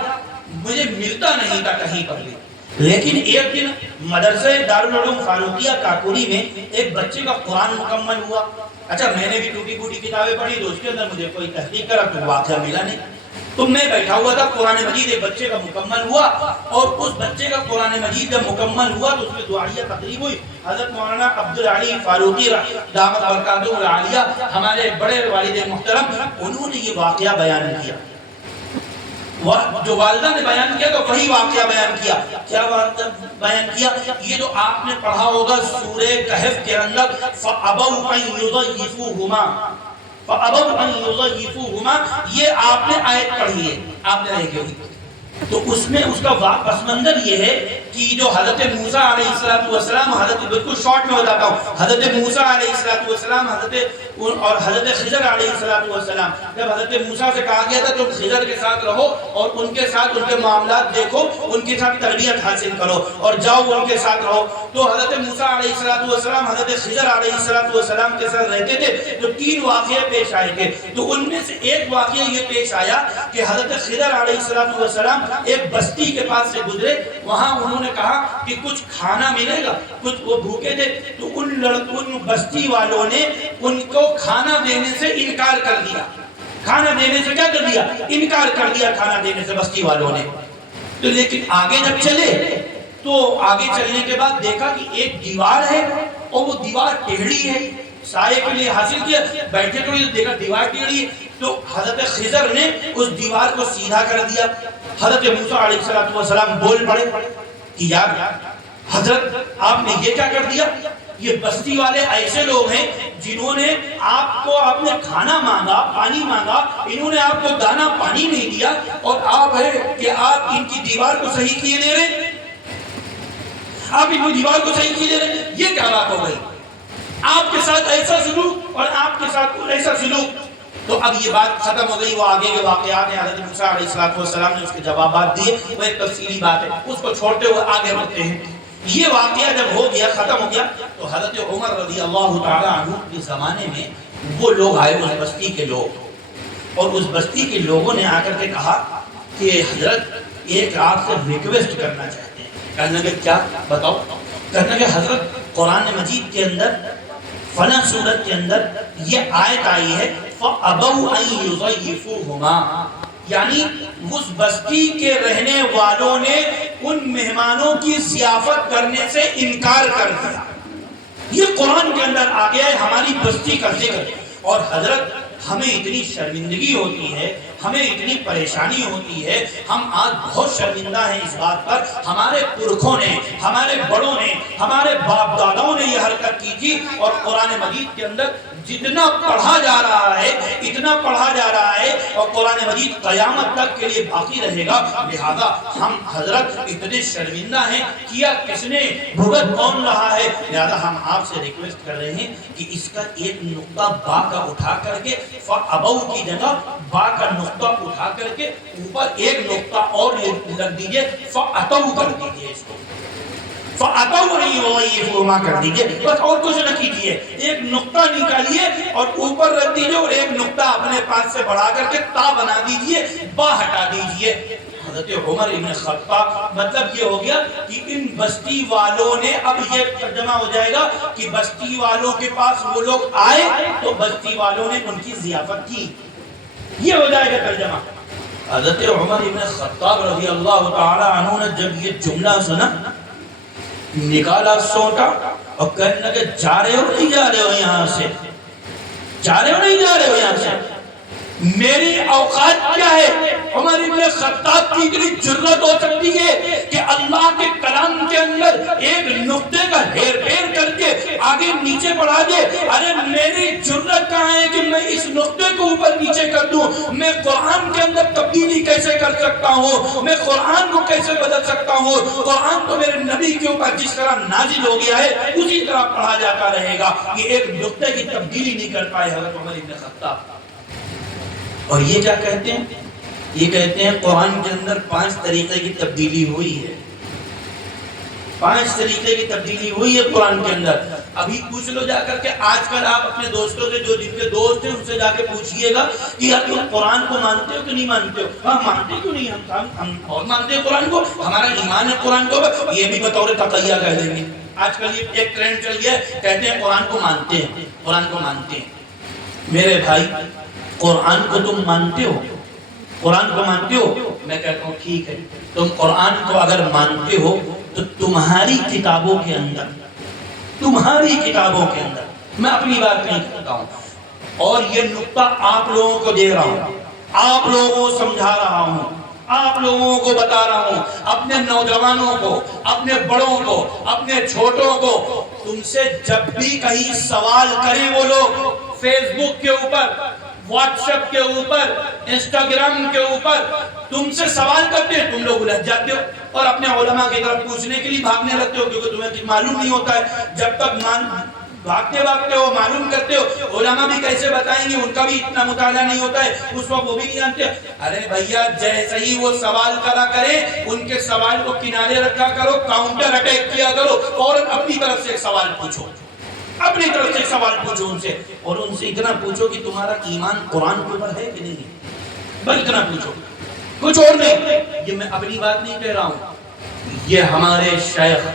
مجھے ملتا نہیں تھا کہیں پر بھی, لیکن ایک دن مدرسہ دارالعلوم فاروقیہ کاکوری میں ایک بچے کا قرآن مکمل ہوا. اچھا, میں نے بھی ٹوٹی پھوٹی کتابیں پڑھی تو اس کے اندر مجھے کوئی تحقیق کرا تو واقعہ ملا نہیں. تو میں بیٹھا ہوا تھا, قرآن مجید ایک بچے کا مکمل ہوا, اور اس بچے کا قرآن مجید جب مکمل ہوا تو اس میں دعائیہ تقریب ہوئی. حضرت مولانا عبدالعلی فاروقی دامت برکاتہ العالیہ, ہمارے بڑے والد محترم, انہوں نے یہ واقعہ بیان کیا. جو والدہ نے بیان کیا تو وہی واقعہ بیان کیا. کیا واقعہ بیان کیا؟ یہ جو آپ نے پڑھا ہوگا سورہ کہف کے اندر, فَأَبَوْا أَن يُضَيِّفُوهُمَا, فَأَبَوْا أَن يُضَيِّفُوهُمَا, یہ آپ نے آیت پڑھی ہے, آپ نے دیکھی ہوگی. تو اس میں اس کا پس منظر یہ ہے کہ جو حضرت موسیٰ علیہ السلام, حضرت بالکل شارٹ میں بتاتا ہوں, حضرت موسیٰ علیہ السلام اور حضرت خضر علیہ السلام, جب حضرت موسیٰ سے کہا گیا تھا تم خضر کے ساتھ رہو اور ان کے ساتھ ان کے معاملات دیکھو, ان کے ساتھ تربیت حاصل کرو اور جاؤ ان کے ساتھ رہو, تو حضرت موسیٰ علیہ السلام حضرت خضر علیہ السلام کے ساتھ رہتے تھے. تو 3 واقعے پیش آئے تھے. تو ان میں سے ایک واقعہ یہ پیش آیا کہ حضرت خضر علیہ السلام ایک بستی کے پاس سے گزرے, وہاں انہوں نے کہا کہ کچھ کھانا ملے گا, کچھ وہ بھوکے تھے. تو ان بستی والوں نے ان کو کھانا دینے سے انکار کر دیا. کھانا دینے سے کیا کر دیا؟ انکار کر دیا کھانا دینے سے بستی والوں نے. تو لیکن آگے جب چلے تو آگے چلنے کے بعد دیکھا کہ ایک دیوار ہے اور وہ دیوار ٹیڑھی ہے. سائے کے لیے حاصل کیا, بیٹھے کے لیے دیکھا دیوار ٹیڑھی ہے. تو حضرت خضر نے اس دیوار کو سیدھا کر دیا. حضرت موسیٰ علیہ السلام بول پڑے کہ یار حضرت آپ نے یہ کیا کر دیا؟ یہ بستی والے ایسے لوگ ہیں جنہوں نے آپ نے کھانا مانگا, پانی مانگا, انہوں نے آپ کو دانا پانی نہیں دیا, اور آپ ہے کہ آپ ان کی دیوار کو صحیح کیے دے رہے, آپ ان کی دیوار کو صحیح کیے دے رہے. یہ کیا بات ہو گئی؟ آپ کے ساتھ ایسا سلوک اور آپ کے ساتھ ایسا سلوک. تو اب یہ بات ختم ہو گئی. وہ آگے کے واقعات ہیں, حضرت موسیٰ علیہ السلام نے اس کے جوابات دیے, وہ ایک تفصیلی بات ہے, اس کو چھوڑتے ہوئے آگے بڑھتے ہیں. یہ واقعہ جب ہو گیا, ختم ہو گیا, تو حضرت عمر رضی اللہ تعالی عنہ کے زمانے میں وہ لوگ آئے, اس بستی کے لوگ, اور اس بستی کے لوگوں نے آ کر کے کہا کہ حضرت ایک آپ سے ریکویسٹ کرنا چاہتے ہیں. کہنے لگے کیا بتاؤ؟ کہنے لگے حضرت قرآن مجید کے اندر فلاں سورت کے اندر یہ آیت آئی ہے فَأَبَوْا أَن يُضَيِّفُوهُمَا, یعنی اس بستی کے رہنے والوں نے ان مہمانوں کی ضیافت کرنے سے انکار کر دیا. یہ قرآن کے اندر آ گیا ہے ہماری بستی کا ذکر. اور حضرت ہمیں اتنی شرمندگی ہوتی ہے, ہمیں اتنی پریشانی ہوتی ہے, ہم آج بہت شرمندہ ہیں اس بات پر. ہمارے پرکھوں نے, ہمارے بڑوں نے, ہمارے باپ داداؤں نے یہ حرکت کی تھی, اور قرآن مجید کے اندر جتنا پڑھا جا رہا ہے اتنا پڑھا جا رہا ہے اور قرآن مجید قیامت تک کے لیے باقی رہے گا. لہذا ہم حضرت اتنے شرمندہ ہیں, کیا کس نے, بھگت کون رہا ہے. لہذا ہم آپ سے ریکویسٹ کر رہے ہیں کہ اس کا ایک نقطہ با کا اٹھا کر کے فَأَبَوْا کی جگہ با کا نقطہ اٹھا کر کے اوپر ایک نقطہ اور لگ دیجئے, فَأَتَوْا کر دیجئے اس کو, فَأَتَوْا يُضَيِّفُونَ کر دیجئے, بس اور کچھ نہ کیجئے. ایک نقطہ نکالیے اور اوپر رکھ دیجئے اور ایک نقطہ اپنے پاس سے بڑھا کر کے تا بنا دیجئے, با ہٹا دیجئے. حضرت عمر ابن خطاب, مطلب یہ ہو گیا کہ ان بستی والوں نے, اب یہ ترجمہ ہو جائے گا کہ بستی والوں کے پاس وہ لوگ آئے تو بستی والوں نے ان کی ضیافت کی, یہ ہو جائے گا ترجمہ. حضرت عمر ابن خطاب رضی اللہ تعالی عنہ نے جب یہ جملہ سنا, نکالا سوٹا اور کہنے لگے جا رہے ہو نہیں جا رہے ہو یہاں سے, جا رہے ہو نہیں جا رہے ہو یہاں سے, میری اوقات کیا ہے. عمر ابن خطاب کی اتنی جرت ہو سکتی ہے کہ اللہ کے کلام کے اندر ایک نقطے کا ہیر پھیر کر کے آگے نیچے بڑھا دے. ارے میری جرت کہاں ہے کہ میں اس نقطے کو اوپر نیچے کر دوں. میں قرآن کے اندر تبدیلی کیسے کر سکتا ہوں, میں قرآن کو کیسے بدل سکتا ہوں. قرآن تو میرے نبی کے اوپر جس طرح نازل ہو گیا ہے اسی طرح پڑھا جاتا رہے گا. یہ ایک نقطے کی تبدیلی نہیں کر پائے حضرت عمر ابن خطاب. اور یہ کیا کہتے ہیں, یہ کہتے ہیں قرآن کے اندر 5 طریقے کی تبدیلی ہوئی ہے, 5 طریقے کی تبدیلی ہوئی ہے قرآن کے اندر. ابھی پوچھ لو جا کر کے, آج کل آپ اپنے دوستوں سے, جو جن کے دوست ہیں ان سے جا کے پوچھئے گا کہ یار تم قرآن کو مانتے ہو کہ نہیں مانتے ہو. ہاں مانتے کیوں نہیں, ہم بہت مانتے ہیں قرآن کو, ہمارا ایمان ہے قرآن کو. یہ بھی بطور تقیہ کہہ دیں گے. آج کل یہ ایک ٹرینڈ چل گیا ہے, کہتے ہیں قرآن کو مانتے ہیں, قرآن کو مانتے ہیں. میرے بھائی قرآن کو تم مانتے ہو, قرآن کو مانتے ہو. میں کہتا ہوں ٹھیک ہے, تم قرآن کو اگر مانتے ہو تو تمہاری کتابوں کے اندر, تمہاری کتابوں کے اندر, میں اپنی بات نہیں کرتا ہوں, اور یہ نقطہ آپ لوگوں کو دے رہا ہوں, آپ لوگوں کو سمجھا رہا ہوں, آپ لوگوں کو بتا رہا ہوں, اپنے نوجوانوں کو, اپنے بڑوں کو, اپنے چھوٹوں کو. تم سے جب بھی کہیں سوال کریں وہ لوگ فیس بک کے اوپر, واٹس ایپ کے اوپر, انسٹاگرام کے اوپر تم سے سوال کرتے ہیں, تم لوگ الجھ جاتے ہو اور اپنے علماء کی طرف پوچھنے کے لیے بھاگنے لگتے ہو, کیونکہ تمہیں معلوم نہیں ہوتا ہے. جب تک بھاگتے بھاگتے ہو, معلوم کرتے ہو, علماء بھی کیسے بتائیں گے, ان کا بھی اتنا مطالعہ نہیں ہوتا ہے, اس وقت وہ بھی نہیں جانتے. ارے بھیا جیسے ہی وہ سوال کرا کرے, ان کے سوال کو کنارے رکھا کرو, کاؤنٹر اٹیک کیا کرو, اور اپنی طرف سے ایک سوال پوچھو, اپنی طرف سے سوال پوچھو ان سے, اور ان سے اتنا پوچھو کہ تمہارا ایمان قرآن کے اوپر ہے کہ نہیں ہے. بس اتنا پوچھو, کچھ اور نہیں. یہ میں اپنی بات نہیں کہہ رہا ہوں, یہ ہمارے شیخ,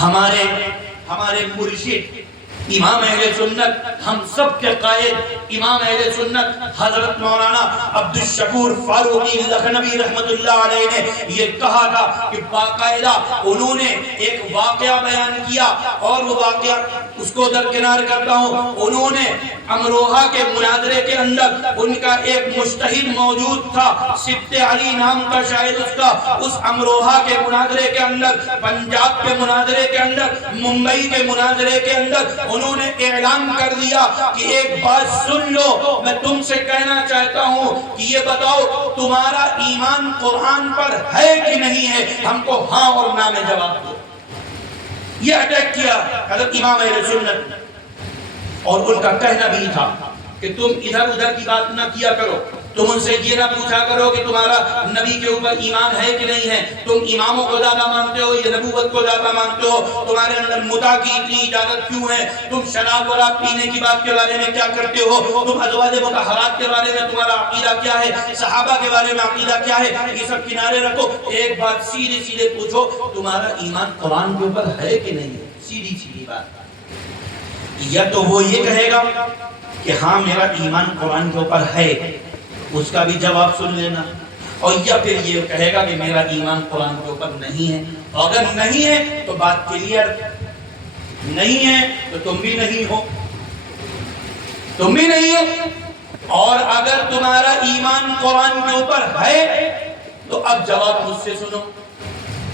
ہمارے مرشد, امام اہل سنت, ہم سب کے قائد امام اہل سنت حضرت مولانا عبد الشکور فاروقی لکھنوی رحمت اللہ علیہ نے یہ کہا تھا کہ باقاعدہ انہوں نے ایک واقعہ بیان کیا, اور وہ واقعہ اس کو درکنار کرتا ہوں. انہوں نے امروہہ کے مناظرے کے اندر ان کا ایک مجتہد موجود تھا, سبت علی نام کا شاید اس کا, اس امروہہ کے مناظرے کے اندر, پنجاب کے مناظرے کے اندر, ممبئی کے مناظرے کے اندر انہوں نے اعلان کر دیا کہ ایک بات سن لو, میں تم سے کہنا چاہتا ہوں کہ یہ بتاؤ تمہارا ایمان قرآن پر ہے کہ نہیں ہے, ہم کو ہاں اور نہ میں جواب دو. یہ اٹیک کیا حضرت امام اہل سنت, اور ان کا کہنا بھی تھا کہ تم ادھر ادھر کی بات نہ کیا کرو, تم ان سے یہ نہ پوچھا کرو کہ تمہارا نبی کے اوپر ایمان ہے کہ نہیں ہے, تم اماموں کو زیادہ مانتے ہو یا نبوت کو زیادہ مانتے ہو, تمہارے اندر متع کی اتنی اجازت کیوں ہے, تم شراب وراب پینے کی بات کے بارے میں کیا کرتے ہو, تم ازواج مطہرات کے بارے میں تمہارا عقیدہ کیا ہے, صحابہ کے بارے میں عقیدہ کیا ہے, یہ سب کنارے رکھو. ایک بات سیدھی سیدھے پوچھو, تمہارا ایمان قرآن کے اوپر ہے کہ نہیں ہے, سیدھی سیدھی بات. یا تو وہ یہ کہے گا کہ ہاں میرا ایمان قرآن کے اوپر ہے, اس کا بھی جواب سن لینا, اور یا پھر یہ کہے گا کہ میرا ایمان قرآن کے اوپر نہیں ہے. اگر نہیں ہے تو بات کلیئر, نہیں ہے تو تم بھی نہیں ہو, تم بھی نہیں ہو. اور اگر تمہارا ایمان قرآن کے اوپر ہے تو اب جواب مجھ سے سنو,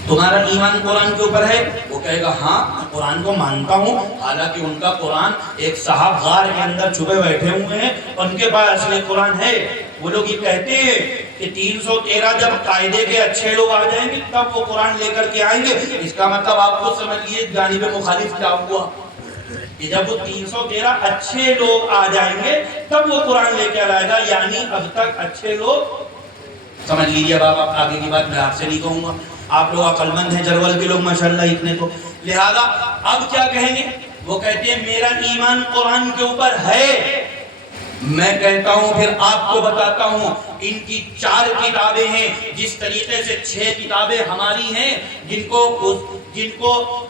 تمہارا ایمان قرآن کے اوپر ہے؟ وہ کہے گا ہاں میں قرآن کو مانتا ہوں، حالانکہ ان کا قرآن ایک صاحب غار کے اندر چھپے بیٹھے ہوئے ہیں، ان کے پاس اصل قرآن ہے۔ وہ لوگ یہ کہتے ہیں کہ 313 جب قاعدے کے اچھے لوگ آ جائیں گے تب وہ قرآن لے کر کے آئیں گے۔ اس کا مطلب آپ کو سمجھ لیے جانب مخالف کیا ہوا کہ جب وہ 313 اچھے لوگ آ جائیں گے تب وہ قرآن لے کے آئے گا، یعنی اب تک اچھے لوگ سمجھ لیجیے۔ اب آپ آگے کی بات میں آپ سے نہیں کہوں گا، آپ لوگ عقل مند ہیں جرول کے لوگ ماشاءاللہ اتنے تو، لہذا اب کیا کہیں گے؟ وہ کہتے ہیں میرا ایمان قرآن کے اوپر ہے۔ میں کہتا ہوں پھر آپ کو بتاتا ہوں، ان کی 4 کتابیں ہیں، جس طریقے سے 6 کتابیں ہماری ہیں جن کو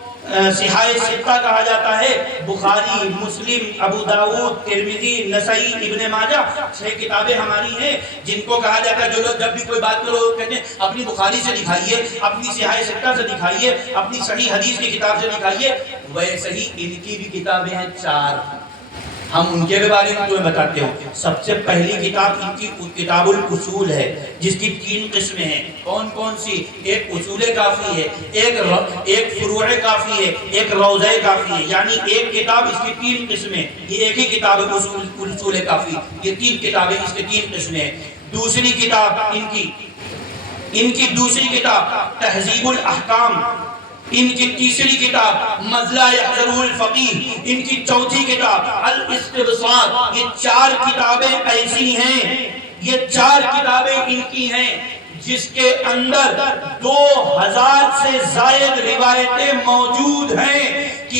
صحاح ستہ کہا جاتا ہے، بخاری، مسلم، ابو داؤد، ترمذی، نسائی، ابن ماجہ، 6 کتابیں ہماری ہیں جن کو کہا جاتا ہے۔ جو لوگ جب بھی کوئی بات کرو کہتے ہیں اپنی بخاری سے دکھائیے، اپنی صحاح ستہ سے دکھائیے، اپنی صحیح حدیث کی کتاب سے دکھائیے۔ ویسے ہی ان کی بھی کتابیں ہیں 4، ہم ان کے بارے میں تمہیں بتاتے ہوں۔ سب سے پہلی کتاب ان کی کتاب الاصول ہے، جس کی 3 قسمیں ہیں۔ کون کون سی؟ ایک اصول کافی ہے، ایک فروع کافی ہے، ایک روضہ کافی ہے، یعنی ایک کتاب اس کی 3 قسمیں۔ یہ ایک ہی کتاب ہے اصول کافی، یہ 3 کتابیں اس کے 3 قسمیں ہیں۔ دوسری کتاب ان کی دوسری کتاب تہذیب الاحکام، ان کی تیسری کتاب مظلہ یحذرہ الفقیہ، ان کی چوتھی کتاب الاستبصار۔ یہ 4 کتابیں ایسی ہیں، یہ 4 کتابیں ان کی ہیں جس کے اندر 2000 سے زائد روایتیں موجود ہیں کہ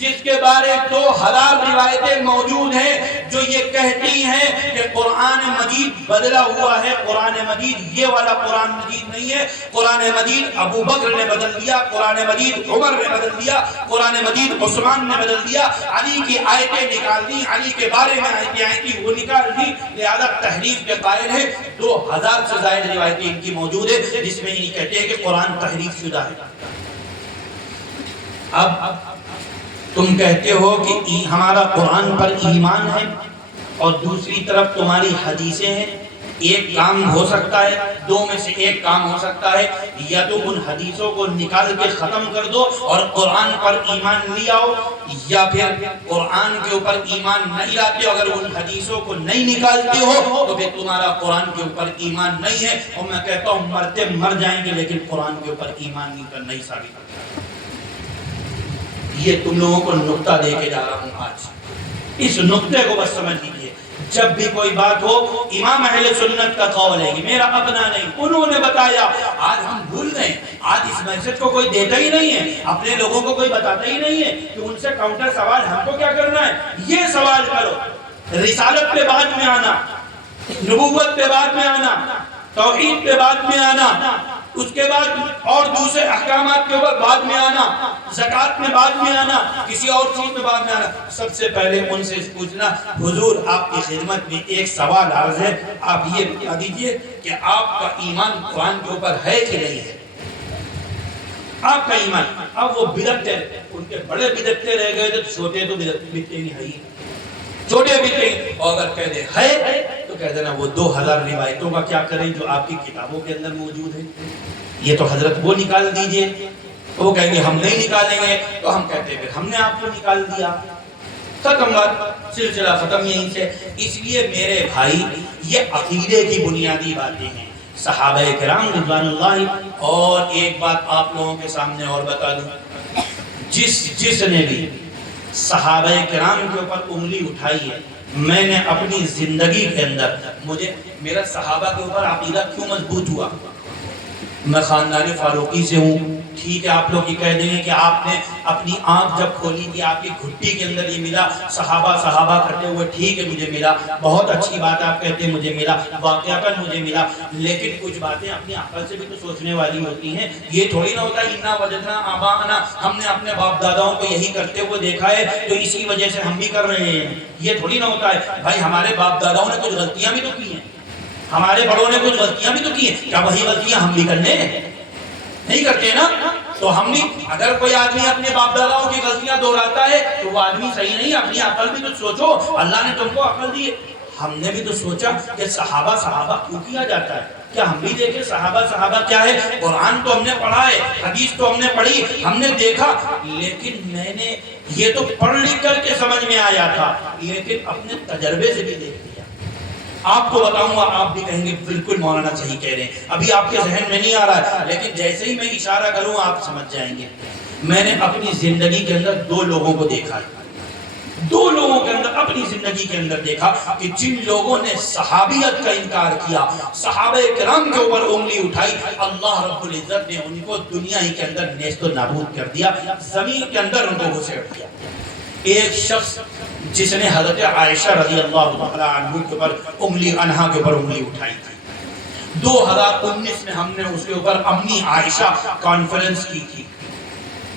جس کے بارے 2000 روایتیں موجود ہیں جو یہ کہتی ہیں کہ قرآن مجید بدلا ہوا ہے۔ قرآن مجید یہ والا قرآن مجید نہیں ہے، قرآن مجید ابو بکر نے بدل دیا، قرآن مجید عمر نے بدل دیا، قرآن مجید عثمان نے بدل دیا، علی کی آیتیں نکال دی، علی کے بارے میں آیتیں آئی تھی وہ نکال دی، لہذا تحریف کے قائل ہے۔ 2000 سے زائد روایتیں ان کی موجود ہے جس میں یہ کہتے ہیں کہ قرآن تحریف شدہ ہے۔ اب تم کہتے ہو کہ ہمارا قرآن پر ایمان ہے اور دوسری طرف تمہاری حدیثیں ہیں، ایک کام ہو سکتا ہے، 2 میں سے ایک کام ہو سکتا ہے، یا تو ان حدیثوں کو نکال کے ختم کر دو اور قرآن پر ایمان لے آؤ، یا پھر قرآن کے اوپر ایمان نہیں لاتے ہو۔ اگر ان حدیثوں کو نہیں نکالتے ہو تو پھر تمہارا قرآن کے اوپر ایمان نہیں ہے، اور میں کہتا ہوں مرتے مر جائیں گے لیکن قرآن کے اوپر ایمان نہیں ثابت ہوتا۔ یہ تم لوگوں کو نقطہ دے کے جا رہا ہوں آج، اس نقطے کو بس سمجھ لیجیے۔ جب بھی کوئی بات ہو، امام اہل سنت کا قول ہے، میرا اپنا نہیں، انہوں نے بتایا۔ آج ہم بھول گئے، آج اس میسج کو کوئی دیتا ہی نہیں ہے، اپنے لوگوں کو کوئی بتاتا ہی نہیں ہے کہ ان سے کاؤنٹر سوال ہم کو کیا کرنا ہے۔ یہ سوال کرو، رسالت پہ بعد میں آنا، نبوت پہ بعد میں آنا، توحید پہ بعد میں آنا، اس کے بعد اور دوسرے احکامات کے اوپر بعد میں آنا، زکوٰۃ میں بعد میں آنا، کسی اور چیز میں بعد میں آنا۔ سب سے پہلے ان سے پوچھنا، حضور آپ کی خدمت میں ایک سوال عرض ہے، آپ یہ بتا دیجئے کہ آپ کا ایمان قرآن کے اوپر ہے کہ نہیں ہے؟ آپ کا ایمان۔ اب وہ بدعتے، ان کے بڑے بدعتے رہ گئے تھے، چھوٹے تو بدعتے نہیں ہے، چھوٹے بدعتے، اور اگر کہہ دے ہے تو کہہ دینا وہ 2000 روایتوں کا کیا کریں جو آپ کی کتابوں کے اندر موجود ہے، یہ تو حضرت وہ نکال دیجئے۔ وہ کہیں گے ہم نہیں نکالیں گے، تو ہم کہتے ہیں ہم نے آپ کو نکال دیا، ختم بات، سلسلہ ختم یہیں سے۔ اس لیے میرے بھائی یہ عقیدے کی بنیادی باتیں ہیں، صحابہ کرام رضوان اللہ۔ اور ایک بات آپ لوگوں کے سامنے اور بتا دوں، جس نے بھی صحابہ کرام کے اوپر انگلی اٹھائی ہے، میں نے اپنی زندگی کے اندر میرا صحابہ کے اوپر عقیدہ کیوں مضبوط ہوا؟ میں خاندان فاروقی سے ہوں، ٹھیک ہے، آپ لوگ یہ کہہ دیں گے کہ آپ نے اپنی آنکھ جب کھولی تھی آپ کی گھٹی کے اندر یہ ملا، صحابہ کرتے ہوئے، ٹھیک ہے مجھے ملا، بہت اچھی بات آپ کہتے ہیں مجھے ملا، واقعتاً مجھے ملا، لیکن کچھ باتیں اپنی عقل سے بھی تو سوچنے والی ہوتی ہیں۔ یہ تھوڑی نہ ہوتا انا وجدنا آباءنا، ہم نے اپنے باپ داداؤں کو یہی کرتے ہوئے دیکھا ہے تو اسی وجہ سے ہم بھی کر رہے ہیں، یہ تھوڑی نہ ہوتا ہے۔ بھائی ہمارے باپ داداؤں نے کچھ غلطیاں بھی تو کی ہیں، ہمارے بڑوں نے کچھ غلطیاں بھی تو کی ہیں، کیا وہی غلطیاں ہم بھی کرنے نہیں کرتے نا؟ تو ہم بھی، اگر کوئی آدمی اپنے باپ داداؤں کی غلطیاں دہراتا ہے تو وہ آدمی صحیح نہیں، اپنی عقل بھی تو سوچو، اللہ نے تم کو عقل دی ہے، ہم نے بھی تو سوچا کہ صحابہ صحابہ کیوں کیا جاتا ہے؟ کیا ہم بھی دیکھیں صحابہ صحابہ کیا ہے؟ قرآن تو ہم نے پڑھا ہے، حدیث تو ہم نے پڑھی، ہم نے دیکھا، لیکن میں نے یہ تو پڑھ لکھ کر کے سمجھ میں آیا تھا، لیکن اپنے تجربے سے بھی دیکھ لیا۔ آپ کو بتاؤں گا، آپ بھی کہیں گے بالکل مولانا صحیح کہہ رہے ہیں، ابھی آپ کے ذہن میں نہیں آ رہا ہے، لیکن جیسے ہی میں اشارہ کروں آپ سمجھ جائیں گے۔ میں نے اپنی زندگی کے اندر دو لوگوں کو دیکھا ہے، دو لوگوں کے اندر اپنی زندگی کے اندر دیکھا کہ جن لوگوں نے صحابیت کا انکار کیا، صحابہ کرام کے اوپر انگلی اٹھائی، اللہ رب العزت نے ان کو دنیا ہی کے اندر نیست و نابود کر دیا، زمین کے اندر ان کو گھسیٹ دیا۔ ایک شخص جس نے حضرت عائشہ رضی اللہ تعالیٰ عنہ کے اوپر عنہا کے اوپر انگلی اٹھائی تھی، 2019 میں ہم نے اس کے اوپر امی عائشہ کانفرنس کی تھی۔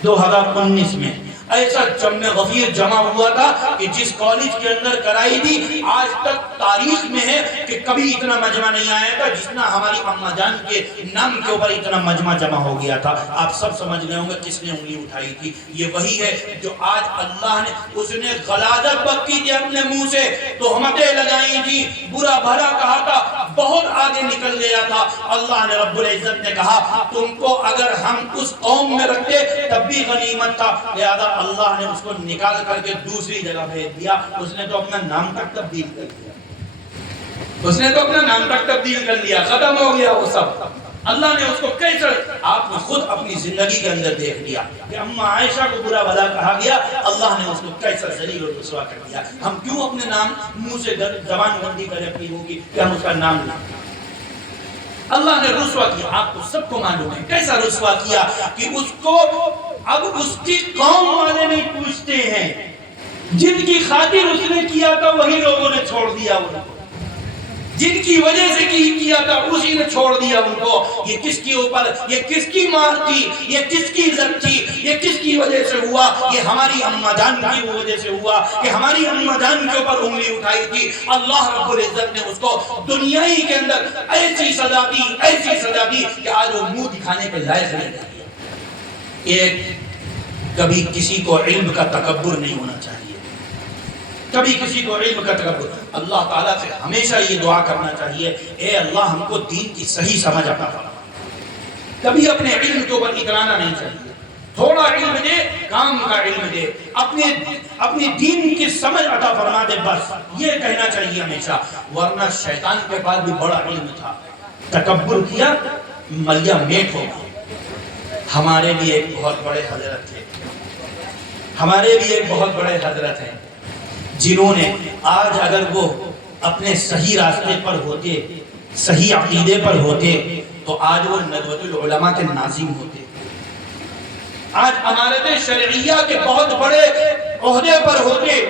2019 میں ایسا جمع غفیر جمع ہوا تھا کہ جس کالج کے اندر کرائی تھی، آج تک تاریخ میں ہے کہ کبھی اتنا مجمع نہیں آیا تھا جتنا ہماری اماں جان کے نام کے اوپر اتنا مجمع جمع ہو گیا تھا۔ آپ سب سمجھ گئے ہوں گے کس نے انگلی اٹھائی تھی، یہ وہی ہے جو آج اللہ نے، اس نے غلاظت بکی تھی اپنے منہ سے، تہمتیں لگائی تھی، برا بھلا کہا تھا، بہت آگے نکل گیا تھا۔ اللہ نے رب العزت نے کہا تم کو اگر ہم اس قوم میں رکھتے تب بھی غنیمت تھا، لہذا اللہ نے اس کو نکال کر کے دوسری جگہ بھیج دیا۔ اس نے تو اپنا نام تک تبدیل کر دیا، اس نے تو اپنا نام تک تبدیل کر لیا، ختم ہو گیا وہ سب۔ اللہ نے اس کو کیسے، آپ نے خود اپنی زندگی کے اندر دیکھ لیا کہ اماں عائشہ کو برا بھلا کہا گیا، اللہ نے اس کو کیسا ذلیل و رسوا کر دیا۔ ہم کیوں اپنے نام منہ سے زبان بندی کریں اپنی منہ کی کہ ہم اس کا نام لیں؟ اللہ نے رسوا کیا، آپ کو سب کو معلوم ہے کیسا رسوا کیا کہ اس کو اب اس کی قوم والے نہیں پوچھتے ہیں، جن کی خاطر اس نے کیا تھا وہی لوگوں نے چھوڑ دیا ان کو، جن کی وجہ سے کیا تھا اسی نے چھوڑ دیا ان کو۔ یہ کس کے اوپر، یہ کس کی مار تھی، یہ کس کی عزت تھی، یہ کس کی وجہ سے ہوا؟ یہ ہماری اماں جان کی وجہ سے ہوا کہ ہماری اماں جان کے اوپر انگلی اٹھائی تھی۔ اللہ رب العزت نے اس کو دنیا ہی کے اندر ایسی سزا دی، ایسی سزا دی کہ آج وہ منہ دکھانے کے لائق نہیں رہ گیا۔ ایک کبھی کسی کو علم کا تکبر نہیں ہونا چاہیے، کبھی کسی کو علم کا تکبر۔ اللہ تعالیٰ سے ہمیشہ یہ دعا کرنا چاہیے، اے اللہ ہم کو دین کی صحیح سمجھ عطا فرما۔ کبھی اپنے علم کے اوپر اترانا نہیں چاہیے، تھوڑا علم دے، کام کا علم دے، اپنی دین کی سمجھ عطا فرما دے، بس یہ کہنا چاہیے ہمیشہ۔ ورنہ شیطان کے پاس بھی بڑا علم تھا، تکبر کیا، ملیا میٹ ہو گیا۔ ہمارے بھی ایک بہت بڑے حضرت تھے، ہمارے بھی ایک بہت بڑے حضرت ہیں، جنہوں نے آج اگر وہ اپنے صحیح راستے پر ہوتے، صحیح عقیدے پر ہوتے، تو آج وہ ندوۃ العلماء کے ناظم ہوتے، آج امارت شرعیہ کے بہت بڑے عہدے پر ہوتے،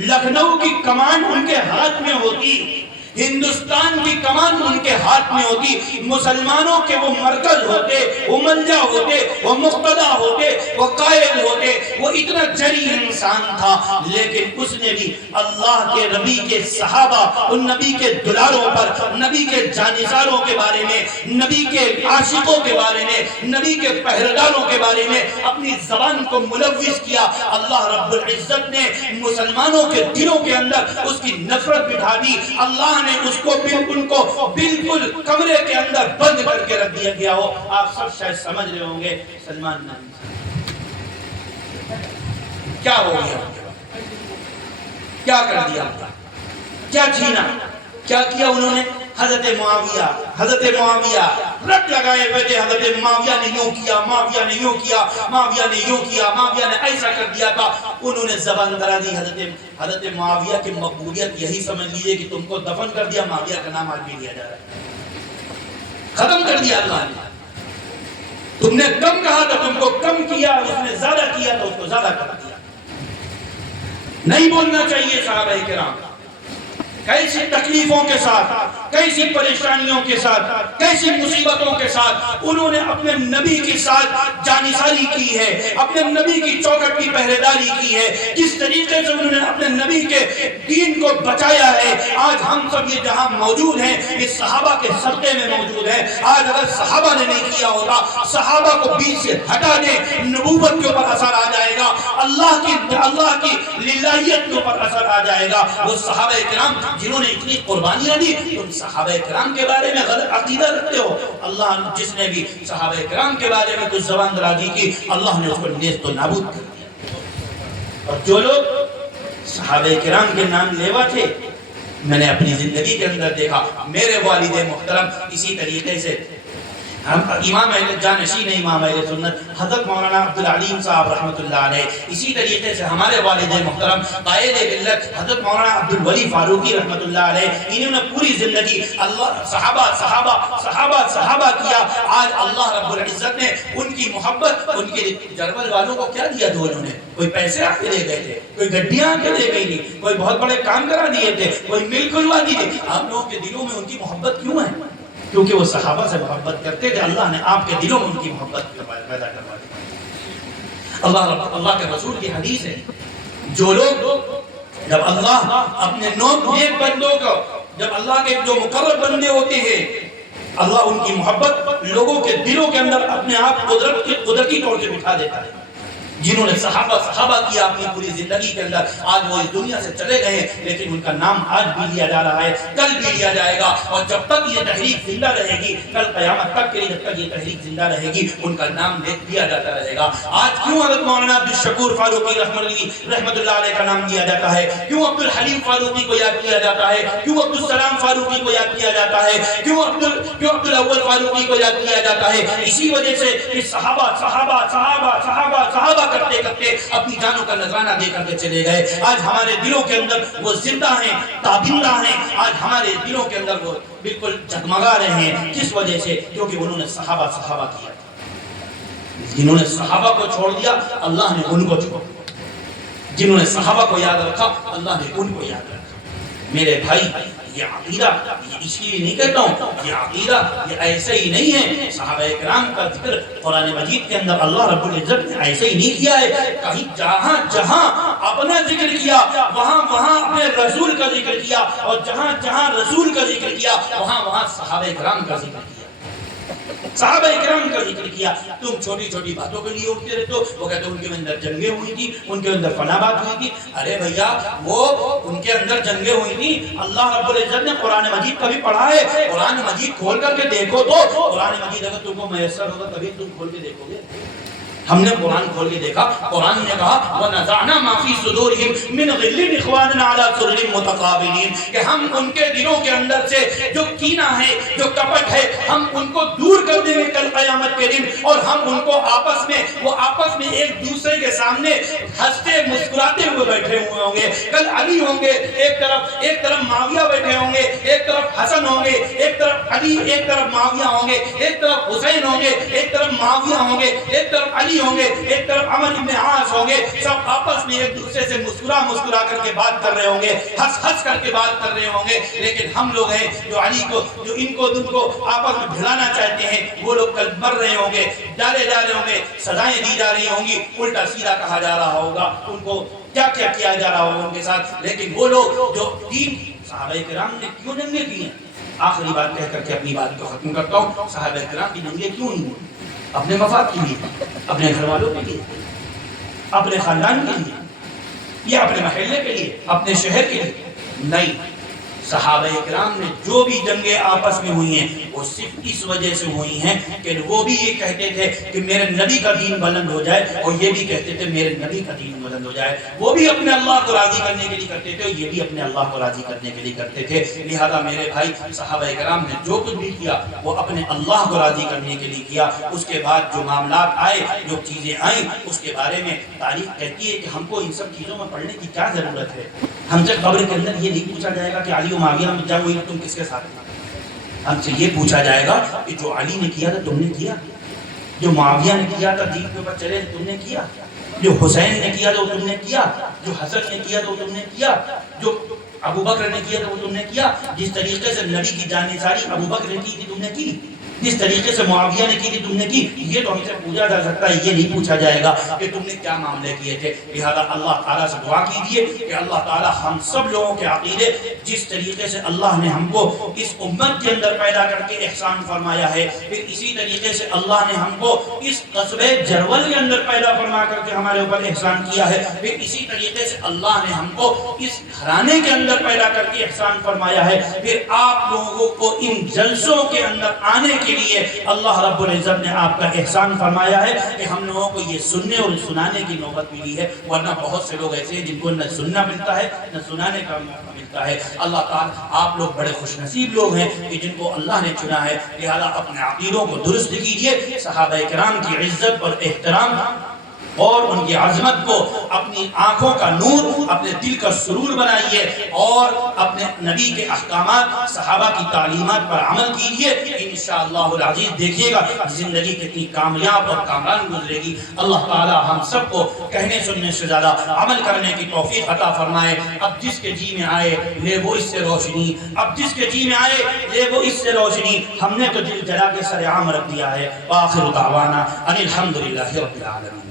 لکھنؤ کی کمان ان کے ہاتھ میں ہوتی، ہندوستان کی کمان ان کے ہاتھ میں ہوتی، مسلمانوں کے وہ مرکز ہوتے، وہ ملجا ہوتے، وہ مقتدی ہوتے، وہ قائد ہوتے۔ وہ اتنا جری انسان تھا، لیکن اس نے بھی اللہ کے نبی کے صحابہ، ان نبی کے دلاروں پر، نبی کے جانثاروں کے بارے میں، نبی کے عاشقوں کے بارے میں، نبی کے پہرےداروں کے بارے میں اپنی زبان کو ملوث کیا۔ اللہ رب العزت نے مسلمانوں کے دلوں کے اندر اس کی نفرت بٹھا دی۔ اللہ نے اس کو بالکل کمرے کے اندر بند کر کے رکھ دیا گیا ہو۔ آپ سب شاید سمجھ رہے ہوں گے سلمان نبی کیا ہو گیا، کیا کر دیا، کیا چھینا، کیا کیا انہوں نے؟ حضرت معاویہ رٹ لگائے ہوئے تھے، حضرت معاویہ نے یوں کیا، معاویہ نے یوں کیا، معاویہ نے یوں کیا، معاویہ نے ایسا کر دیا تھا۔ انہوں نے زبان کرا دی حضرت معاویہ کی مقبولیت یہی سمجھ لیجئے کہ تم کو دفن کر دیا، معاویہ کا نام آج بھی لیا جا رہا ہے، ختم کر دیا اللہ نے۔ تم نے کم کہا تھا تم کو کم کیا، اس نے زیادہ کیا تو اس کو زیادہ کر دیا۔ نہیں بولنا چاہیے صحابہ کرام، کیسی تکلیفوں کے ساتھ، کیسی پریشانیوں کے ساتھ، کیسی مصیبتوں کے ساتھ انہوں نے اپنے نبی کے ساتھ جانثاری کی ہے، اپنے نبی کی چوکھٹ کی پہرےداری کی ہے، کس طریقے سے انہوں نے اپنے نبی کے دین کو بچایا ہے۔ آج ہم سب یہ جہاں موجود ہیں یہ صحابہ کے صدقے میں موجود ہیں۔ آج اگر صحابہ نے نہیں کیا ہوتا، صحابہ کو بیچ سے ہٹا دیں، نبوت کے اوپر اثر آ جائے گا، اللہ کی للہیت کے اوپر اثر آ جائے گا۔ وہ صحابہ کرام جنہوں نے اتنی قربانیاں دی، تم صحابہ کرام کے بارے میں غلط عقیدہ رکھتے ہو۔ اللہ جس نے بھی صحابہ کرام کے بارے میں کچھ زبان درازی کی، اللہ نے اس کو نیست و نابود کر دیا۔ اور جو لوگ صحابہ کرام کے نام لیوا تھے، میں نے اپنی زندگی کے اندر دیکھا، میرے والد محترم اسی طریقے سے امام جانشین امام اہل سنت حضرت مولانا عبدالعلیم صاحب رحمۃ اللہ علیہ، اسی طریقے سے ہمارے والد محترم قائد ملت حضرت مولانا عبدالولی فاروقی رحمۃ اللہ علیہ، انہوں نے پوری زندگی اللہ صحابہ صحابہ صحابہ صحابہ کیا۔ آج اللہ رب العزت نے ان کی محبت، ان کے جرمل والوں کو کیا دیا تھا؟ انہوں نے کوئی پیسے آ کے دے گئے تھے، کوئی گڈیاں آ کے دے گئی تھی، کوئی بہت بڑے کام کرا دیے تھے، کوئی مل کھلوا دی تھی۔ آپ لوگوں کے دلوں میں ان کی محبت کیوں ہے؟ کیونکہ وہ صحابہ سے محبت کرتے تھے، اللہ نے آپ کے دلوں میں ان کی محبت پیدا کروا دی۔ اللہ کے رسول کی حدیث ہے، جو لوگ جب اللہ اپنے نیک بندوں کو، جب اللہ کے جو مقرب بندے ہوتے ہیں، اللہ ان کی محبت لوگوں کے دلوں کے اندر اپنے آپ قدرتی طور سے بٹھا دیتا ہے۔ جنہوں نے صحابہ کیا اپنی پوری زندگی کے اندر، آج وہ اس دنیا سے چلے گئے ہیں، لیکن ان کا نام آج بھی لیا جا رہا ہے، کل بھی لیا جائے گا، اور جب تک یہ تحریک زندہ رہے گی، کل قیامت تک کے لیے جب تک یہ تحریک زندہ رہے گی، ان کا نام لیا جاتا رہے گا۔ آج کیوں حضرت مولانا عبدالشکور فاروقی رحمۃ اللہ علیہ کا نام لیا جاتا ہے؟ کیوں عبدالحلیم فاروقی کو یاد کیا جاتا ہے؟ کیوں عبدالسلام فاروقی کو یاد کیا جاتا ہے؟ کیوں عبدالاول فاروقی کو یاد کیا جاتا ہے؟ اسی وجہ سے کہ صحابہ صحابہ صحابہ صحابہ صحابہ کرتے کرتے اپنی جانوں کا نذرانہ دے کر کے چلے گئے۔ آج ہمارے دلوں کے اندر وہ زندہ ہیں، تابندہ ہیں، آج ہمارے دلوں کے اندر وہ بالکل جگمگا رہے ہیں۔ کس وجہ سے؟ کیونکہ انہوں نے صحابہ کیا، جنہوں نے صحابہ کو چھوڑ دیا اللہ نے ان کو چھوڑ دیا، جنہوں نے صحابہ کو یاد رکھا اللہ نے ان کو یاد رکھا۔ میرے بھائی، یہ عقیدہ اس لیے نہیں کہتا ہوں، یہ عقیدہ یہ ایسے ہی نہیں ہے۔ صحابہ کرام کا ذکر قرآن مجید کے اندر اللہ رب العزت نے ایسے ہی نہیں کیا ہے، کہیں جہاں جہاں اپنا ذکر کیا وہاں وہاں اپنے رسول کا ذکر کیا، اور جہاں جہاں رسول کا ذکر کیا وہاں وہاں صحابہ کرام کا ذکر کیا، صحابہ کرام کا ذکر کیا۔ تم چھوٹی چھوٹی باتوں کے لیے اٹھتے رہتے ہو، وہ کہتے ہیں ان کے اندر جنگیں ہوئی تھی، ان کے اندر فلاں بات ہوئی تھی۔ ارے بھیا، وہ ان کے اندر جنگیں ہوئی تھی، اللہ رب العزت نے قرآن مجید کا بھی پڑھا ہے۔ قرآن مجید کھول کر کے دیکھو تو قرآن مجید اگر تم کو میسر ہوگا تبھی تم کھول کے دیکھو گے۔ ہم نے قرآن کھول کے دیکھا، قرآن نے کہا وَنَزَعْنَا مَا فِي صُدُورِهِمْ مِنْ غِلٍّ إِخْوَانًا عَلَىٰ سُرُرٍ مُتَقَابِلِينَ، کہ ہم ان کے دلوں کے اندر سے جو کینہ ہے، جو کپٹ ہے، ہم ان کو دور کر دیں گے کل قیامت کے دن، اور ہم ان کو آپس میں ایک دوسرے کے سامنے ہنستے مسکراتے ہوئے بیٹھے ہوئے ہوں گے۔ کل علی ہوں گے ایک طرف معاویہ بیٹھے ہوں گے، ایک طرف حسن ہوں گے، ایک طرف علی، ایک طرف معاویہ ہوں گے، ایک طرف حسین ہوں گے، ایک طرف معاویہ ہوں گے، ایک طرف علی ہوں گے، ایک طرف عمر بن عاص ہوں گے۔ سب آپس میں ایک دوسرے سے مسکرا کر کے بات کر رہے ہوں گے، ہنس کر کے بات کر رہے ہوں گے۔ لیکن ہم لوگ ہیں جو علی کو، جو ان کو آپس میں بھلانا چاہتے ہیں، وہ لوگ کل مر رہے ہوں گے، ڈالے جا رہے ہوں گے، سزائیں دی جا رہی ہوں گی، الٹا سیدھا کہا جا رہا ہوگا، ان کو کیا کیا جا رہا ہوگا ان کے ساتھ۔ لیکن وہ لوگ جو دین، صحابہ کرام نے کیوں جنگیں کی ہیں؟ آخری بات کہہ کر کے اپنی بات کو ختم کرتا ہوں۔ صحابہ کرام کی جنگیں کیوں نہیں ہوئی؟ اپنے مفاد کے لیے، اپنے گھر والوں کے لیے، اپنے خاندان کے لیے، یا اپنے محلے کے لیے، اپنے شہر کے لیے؟ نہیں، صحابہ کرام نے جو بھی جنگیں آپس میں ہوئی ہیں وہ صرف اس وجہ سے ہوئی ہیں کہ وہ بھی یہ کہتے تھے کہ میرے نبی کا دین بلند ہو جائے، اور یہ بھی کہتے تھے میرے نبی کا دین بلند ہو جائے۔ وہ بھی اپنے اللہ کو راضی کرنے کے لیے کرتے تھے، یہ بھی اپنے اللہ کو راضی کرنے کے لیے کرتے تھے۔ لہذا میرے بھائی، صحابہ کرام نے جو کچھ بھی کیا وہ اپنے اللہ کو راضی کرنے کے لیے کیا۔ اس کے بعد جو معاملات آئے، جو چیزیں آئیں، اس کے بارے میں تاریخ کہتی ہے کہ ہم کو ان سب چیزوں میں پڑھنے کی کیا ضرورت ہے۔ ہم سے قبر کے اندر یہ نہیں پوچھا جائے گا کہ علی و معاویہ میں جنگ ہوئی تم کس کے ساتھ تھے۔ ہم سے یہ پوچھا جائے گا کہ جو علی نے کیا تھا تم نے کیا، جو معاویہ نے کیا تھا دین کے اوپر چلے تم نے کیا، جو حسین نے کیا تھا وہ تم نے کیا، جو حسن نے کیا تھا وہ تم نے کیا، جو ابو بکر نے کیا تھا وہ تم نے کیا۔ جس طریقے سے نبی کی جانثاری ابو بکر نے کی تھی تم نے کی۔ جس طریقے سے معاویہ نے کی تھی تم نے کی، یہ تو ہم سے پوچھا جا سکتا ہے، یہ نہیں پوچھا جائے گا کہ تم نے کیا معاملے کیے تھے۔ لہذا اللہ تعالیٰ سے دعا کیجیے کہ اللہ تعالیٰ ہم سب لوگوں کے عقیدے جس طریقے سے اللہ نے ہم کو اس امت کے اندر پیدا کر کے احسان فرمایا ہے، پھر اسی طریقے سے اللہ نے ہم کو اس قصبے جرول کے اندر پیدا فرما کر کے ہمارے اوپر احسان کیا ہے، پھر اسی طریقے سے اللہ نے ہم کو اس گھرانے کے اندر پیدا کر کے احسان فرمایا ہے، پھر آپ لوگوں کو ان جلسوں کے اندر آنے کے لیے اللہ رب العزت نے آپ کا احسان فرمایا ہے کہ ہم لوگوں کو یہ سننے اور سنانے کی نوبت ملی ہے، ورنہ بہت سے لوگ ایسے ہیں جن کو نہ سننا ملتا ہے نہ سنانے کا موقع ملتا ہے۔ اللہ تعالیٰ آپ لوگ بڑے خوش نصیب لوگ ہیں کہ جن کو اللہ نے چنا ہے، لہذا اپنے عقیدوں کو درست کیجئے، صحابہ کرام کی عزت اور احترام اور ان کی عظمت کو اپنی آنکھوں کا نور، اپنے دل کا سرور بنائیے، اور اپنے نبی کے احکامات، صحابہ کی تعلیمات پر عمل کیجئے۔ انشاءاللہ العزیز دیکھیے گا زندگی کتنی کامیاب اور کامران گزرے گی۔ اللہ تعالی ہم سب کو کہنے سننے سے زیادہ عمل کرنے کی توفیق عطا فرمائے۔ اب جس کے جی میں آئے لے وہ اس سے روشنی، اب جس کے جی میں آئے لے وہ اس سے روشنی۔ ہم نے تو دل جلا کے سر عام رکھ دیا ہے۔ وآخر دعوانا ان الحمدللہ رب العالمین۔